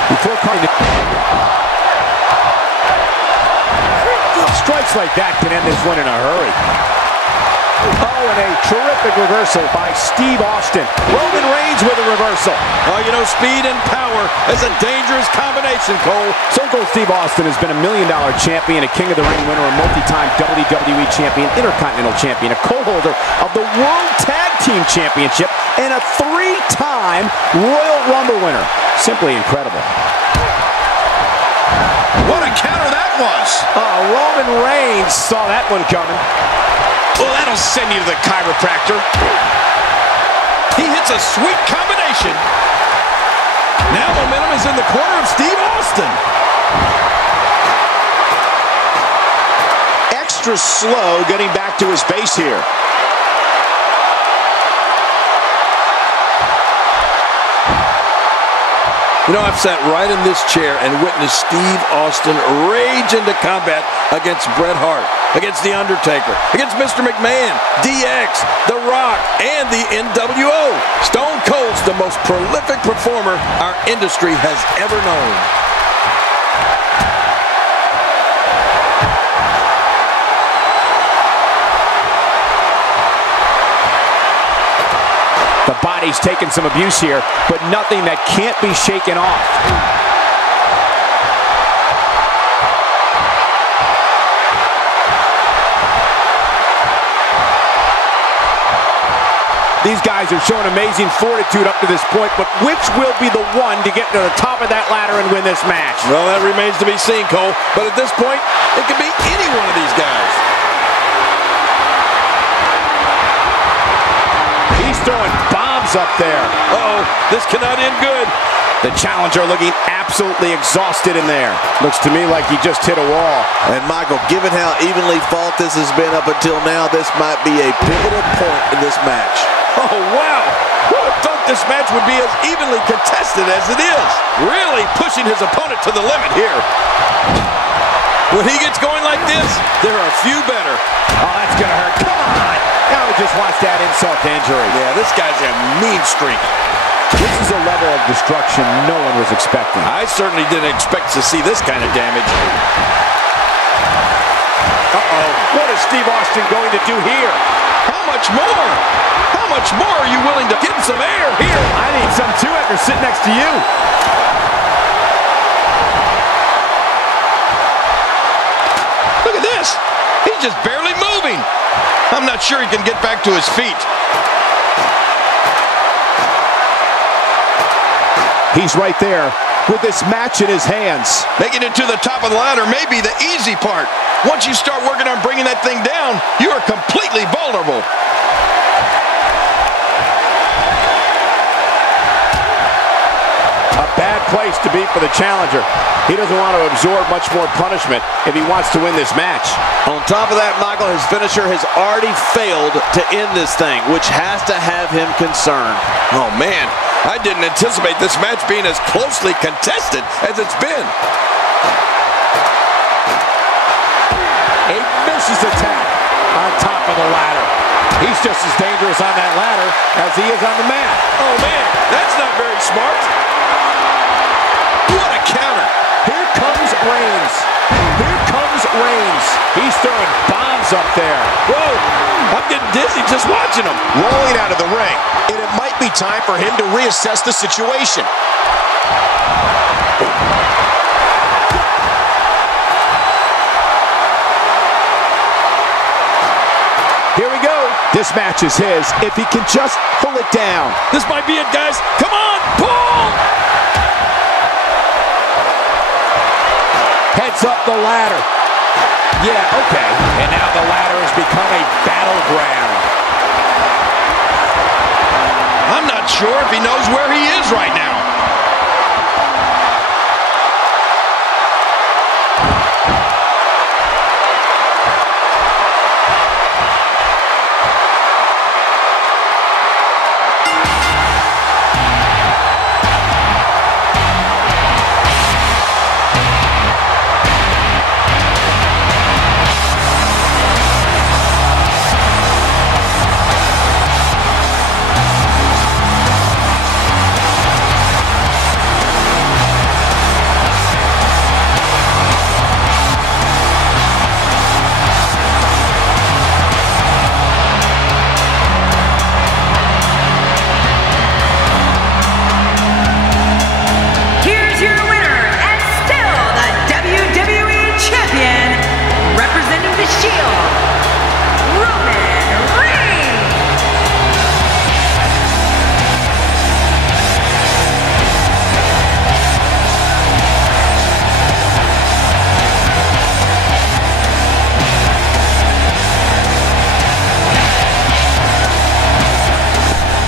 Before coming to strikes like that can end this one in a hurry. Oh, and a terrific reversal by Steve Austin. Roman Reigns with a reversal. Oh, you know, speed and power is a dangerous combination, Cole. Stone Cold Steve Austin has been a $1 million champion, a King of the Ring winner, a multi-time WWE champion, Intercontinental champion, a co-holder of the World Tag Team Championship, and a 3-time Royal Rumble winner. Simply incredible. What a counter that was. Roman Reigns saw that one coming. Well, that'll send you to the chiropractor. He hits a sweet combination. Now momentum is in the corner of Steve Austin. Extra slow getting back to his base here. You know, I've sat right in this chair and witnessed Steve Austin rage into combat against Bret Hart, against The Undertaker, against Mr. McMahon, DX, The Rock, and the NWO. Stone Cold's the most prolific performer our industry has ever known. The body's taken some abuse here, but nothing that can't be shaken off. These guys are showing amazing fortitude up to this point, but which will be the one to get to the top of that ladder and win this match? Well, that remains to be seen, Cole. But at this point, it could be any one of these guys. He's throwing bombs bombs up there. Uh-oh, this cannot end good. The challenger looking absolutely exhausted in there. Looks to me like he just hit a wall. And Michael, given how evenly fought this has been up until now, this might be a pivotal point in this match. Oh, wow. Who would have thought this match would be as evenly contested as it is? Really pushing his opponent to the limit here. When he gets going like this, there are a few better. Oh, that's going to hurt. Come on. Now he just wants that insult to injury. Yeah, this guy's a mean streak. This is a level of destruction no one was expecting. I certainly didn't expect to see this kind of damage. Uh-oh. What is Steve Austin going to do here? How much more? How much more are you willing to get some air here? I need some too after sitting next to you. Look at this. He's just barely moving. I'm not sure he can get back to his feet. He's right there with this match in his hands. Making it to the top of the ladder may be the easy part. Once you start working on bringing that thing down, you are completely vulnerable. A bad place to be for the challenger. He doesn't want to absorb much more punishment if he wants to win this match. On top of that, Michael, his finisher has already failed to end this thing, which has to have him concerned. Oh, man. I didn't anticipate this match being as closely contested as it's been. A vicious attack on top of the ladder. He's just as dangerous on that ladder as he is on the mat. Oh, man, that's not very smart. What a counter. Here comes Reigns. Here comes Reigns. He's throwing bombs up there. Whoa, I'm getting dizzy just watching him. Rolling out of the ring, and it might be time for him to reassess the situation. Here we go. This match is his if he can just pull it down. This might be it, guys. Come on, pull! Heads up the ladder. Yeah, okay. And now the ladder has become a battleground. I'm not sure if he knows where he is right now.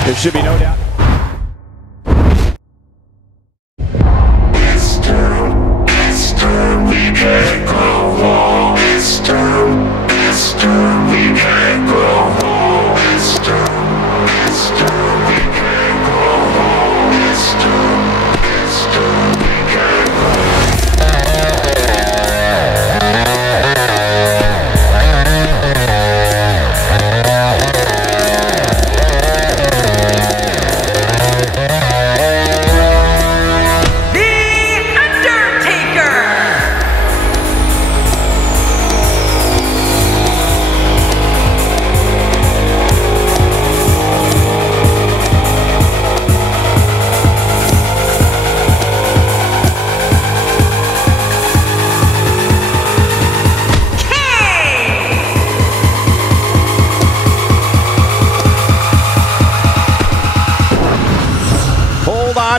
There should be no doubt.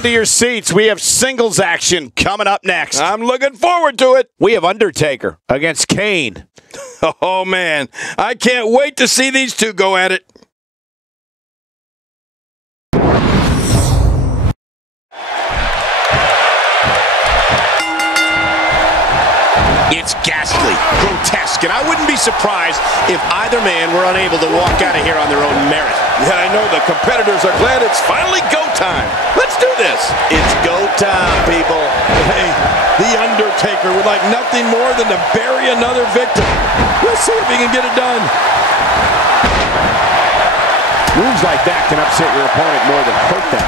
To your seats. We have singles action coming up next. I'm looking forward to it. We have Undertaker against Kane. Oh, man. I can't wait to see these two go at it. and I wouldn't be surprised if either man were unable to walk out of here on their own merit. Yeah, I know the competitors are glad it's finally go time. Let's do this. It's go time, people. Hey, The Undertaker would like nothing more than to bury another victim. We'll see if he can get it done. Moves like that can upset your opponent more than hurt them.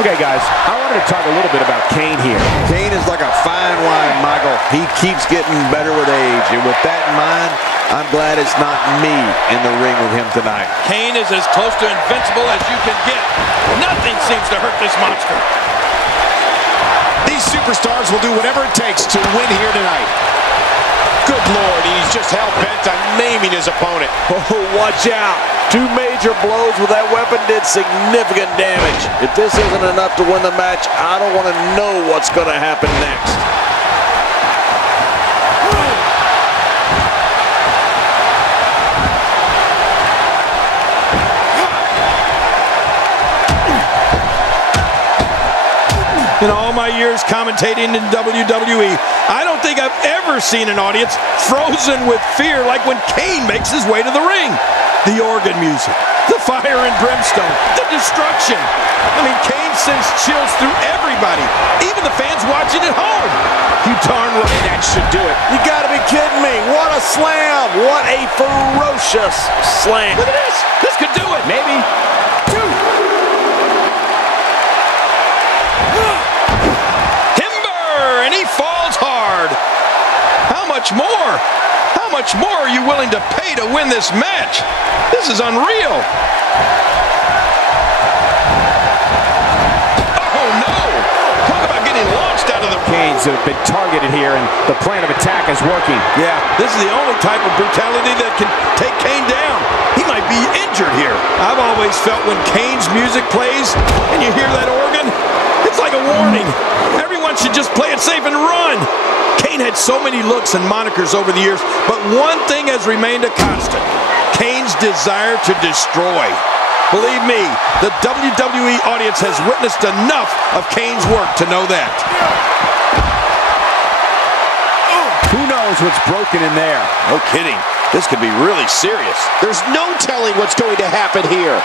Okay, guys, I wanted to talk a little bit about Kane here. Kane is like a fine wine, Michael. He keeps getting better with age. And with that in mind, I'm glad it's not me in the ring with him tonight. Kane is as close to invincible as you can get. Nothing seems to hurt this monster. These superstars will do whatever it takes to win here tonight. Good Lord, he's just hell-bent on maiming his opponent. Oh, watch out. 2 major blows with that weapon did significant damage. If this isn't enough to win the match, I don't want to know what's going to happen next. In all my years commentating in WWE, I don't think I've ever seen an audience frozen with fear like when Kane makes his way to the ring. The organ music, the fire and brimstone, the destruction. I mean, Kane sends chills through everybody, even the fans watching at home. You darn right that should do it. You gotta be kidding me. What a slam. What a ferocious slam. Look at this. This could do it. Maybe. 2. And he falls hard. How much more? How much more are you willing to pay to win this match? This is unreal. Oh no! Talk about getting launched out of the... Kane's have been targeted here, and the plan of attack is working. Yeah, this is the only type of brutality that can take Kane down. He might be injured here. I've always felt when Kane's music plays and you hear that organ, it's like a warning. Everyone should just play it safe and run. Kane had so many looks and monikers over the years, but one thing has remained a constant: Kane's desire to destroy. Believe me, the WWE audience has witnessed enough of Kane's work to know that. Who knows what's broken in there? No kidding. This could be really serious. There's no telling what's going to happen here.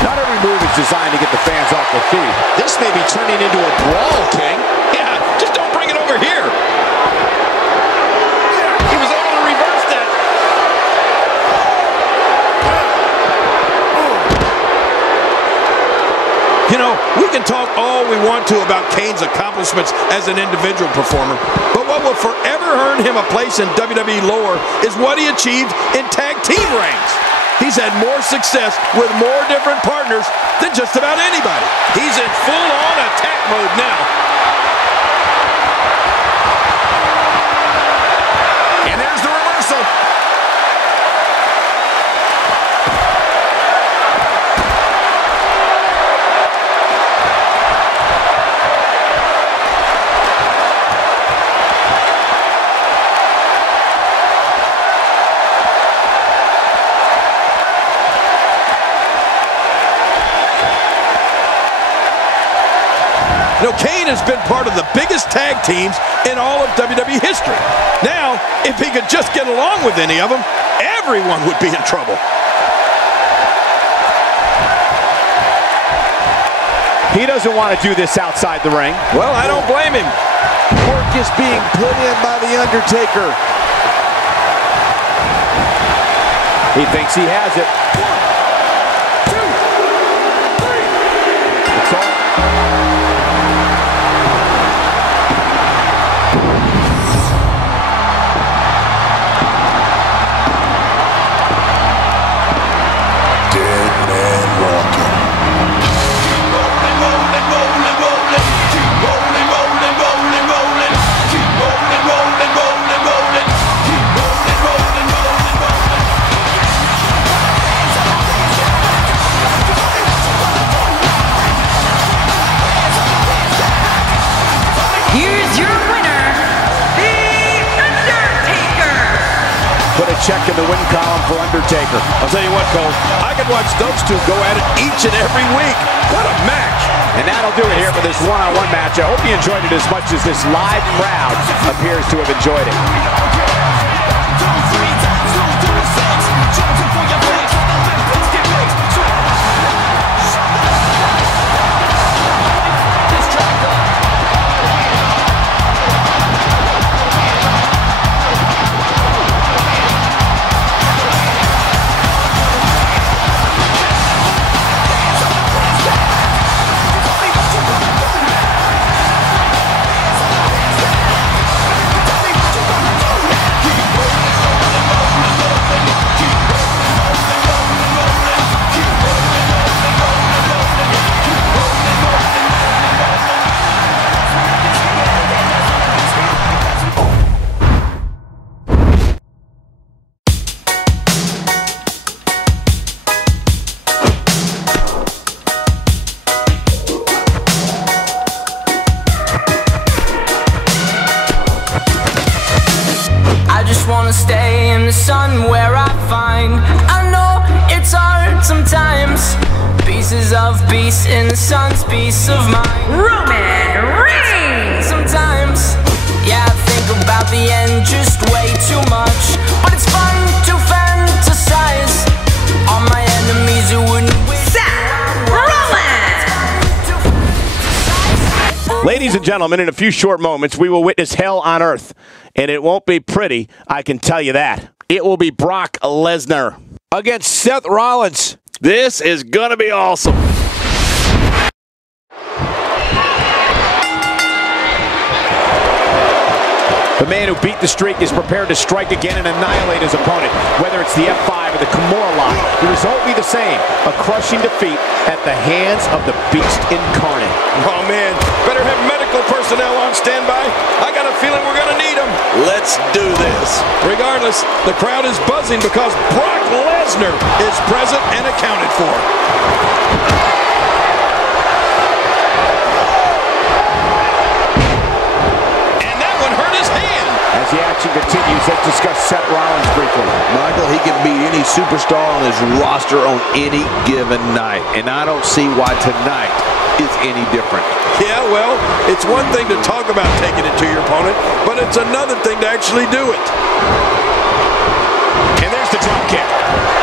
Not every move is designed to get the fans off their feet. This may be turning into a brawl, King. Yeah, just don't bring it over here. He was able to reverse that. You know, we can talk all we want to about Kane's accomplishments as an individual performer, but what will forever earn him a place in WWE lore is what he achieved in tag team ranks. He's had more success with more different partners than just about anybody. He's in full-on attack mode now. And there's the reversal. You know, Kane has been part of the biggest tag teams in all of WWE history. Now, if he could just get along with any of them, everyone would be in trouble. He doesn't want to do this outside the ring. Well, I don't blame him. Work is being put in by The Undertaker. He thinks he has it. 1, 2, 3. It's all. check in the win column for Undertaker. I'll tell you what, Cole, I could watch those two go at it each and every week. What a match. And that'll do it here for this one-on-one match. I hope you enjoyed it as much as this live crowd appears to have enjoyed it. Wanna stay in the sun where I find I know it's hard sometimes. Pieces of peace in the sun's peace of mind. Roman Reigns! Sometimes, yeah, I think about the end just way too much. But it's fun to fantasize on my enemies who wouldn't wish. Ladies and gentlemen, in a few short moments, we will witness hell on earth. And it won't be pretty, I can tell you that. It will be Brock Lesnar against Seth Rollins. This is going to be awesome. The man who beat the streak is prepared to strike again and annihilate his opponent. Whether it's the F5 or the Kimura lock, the result will be the same. A crushing defeat at the hands of the Beast Incarnate. Oh, man. Better have medical personnel on standby. I got a feeling we're going to need them. Let's do this. Regardless, the crowd is buzzing because Brock Lesnar is present and accounted for. As the action continues, let's discuss Seth Rollins briefly. Michael, he can beat any superstar on his roster on any given night, and I don't see why tonight is any different. Yeah, well, it's one thing to talk about taking it to your opponent, but it's another thing to actually do it. And there's the drop kick.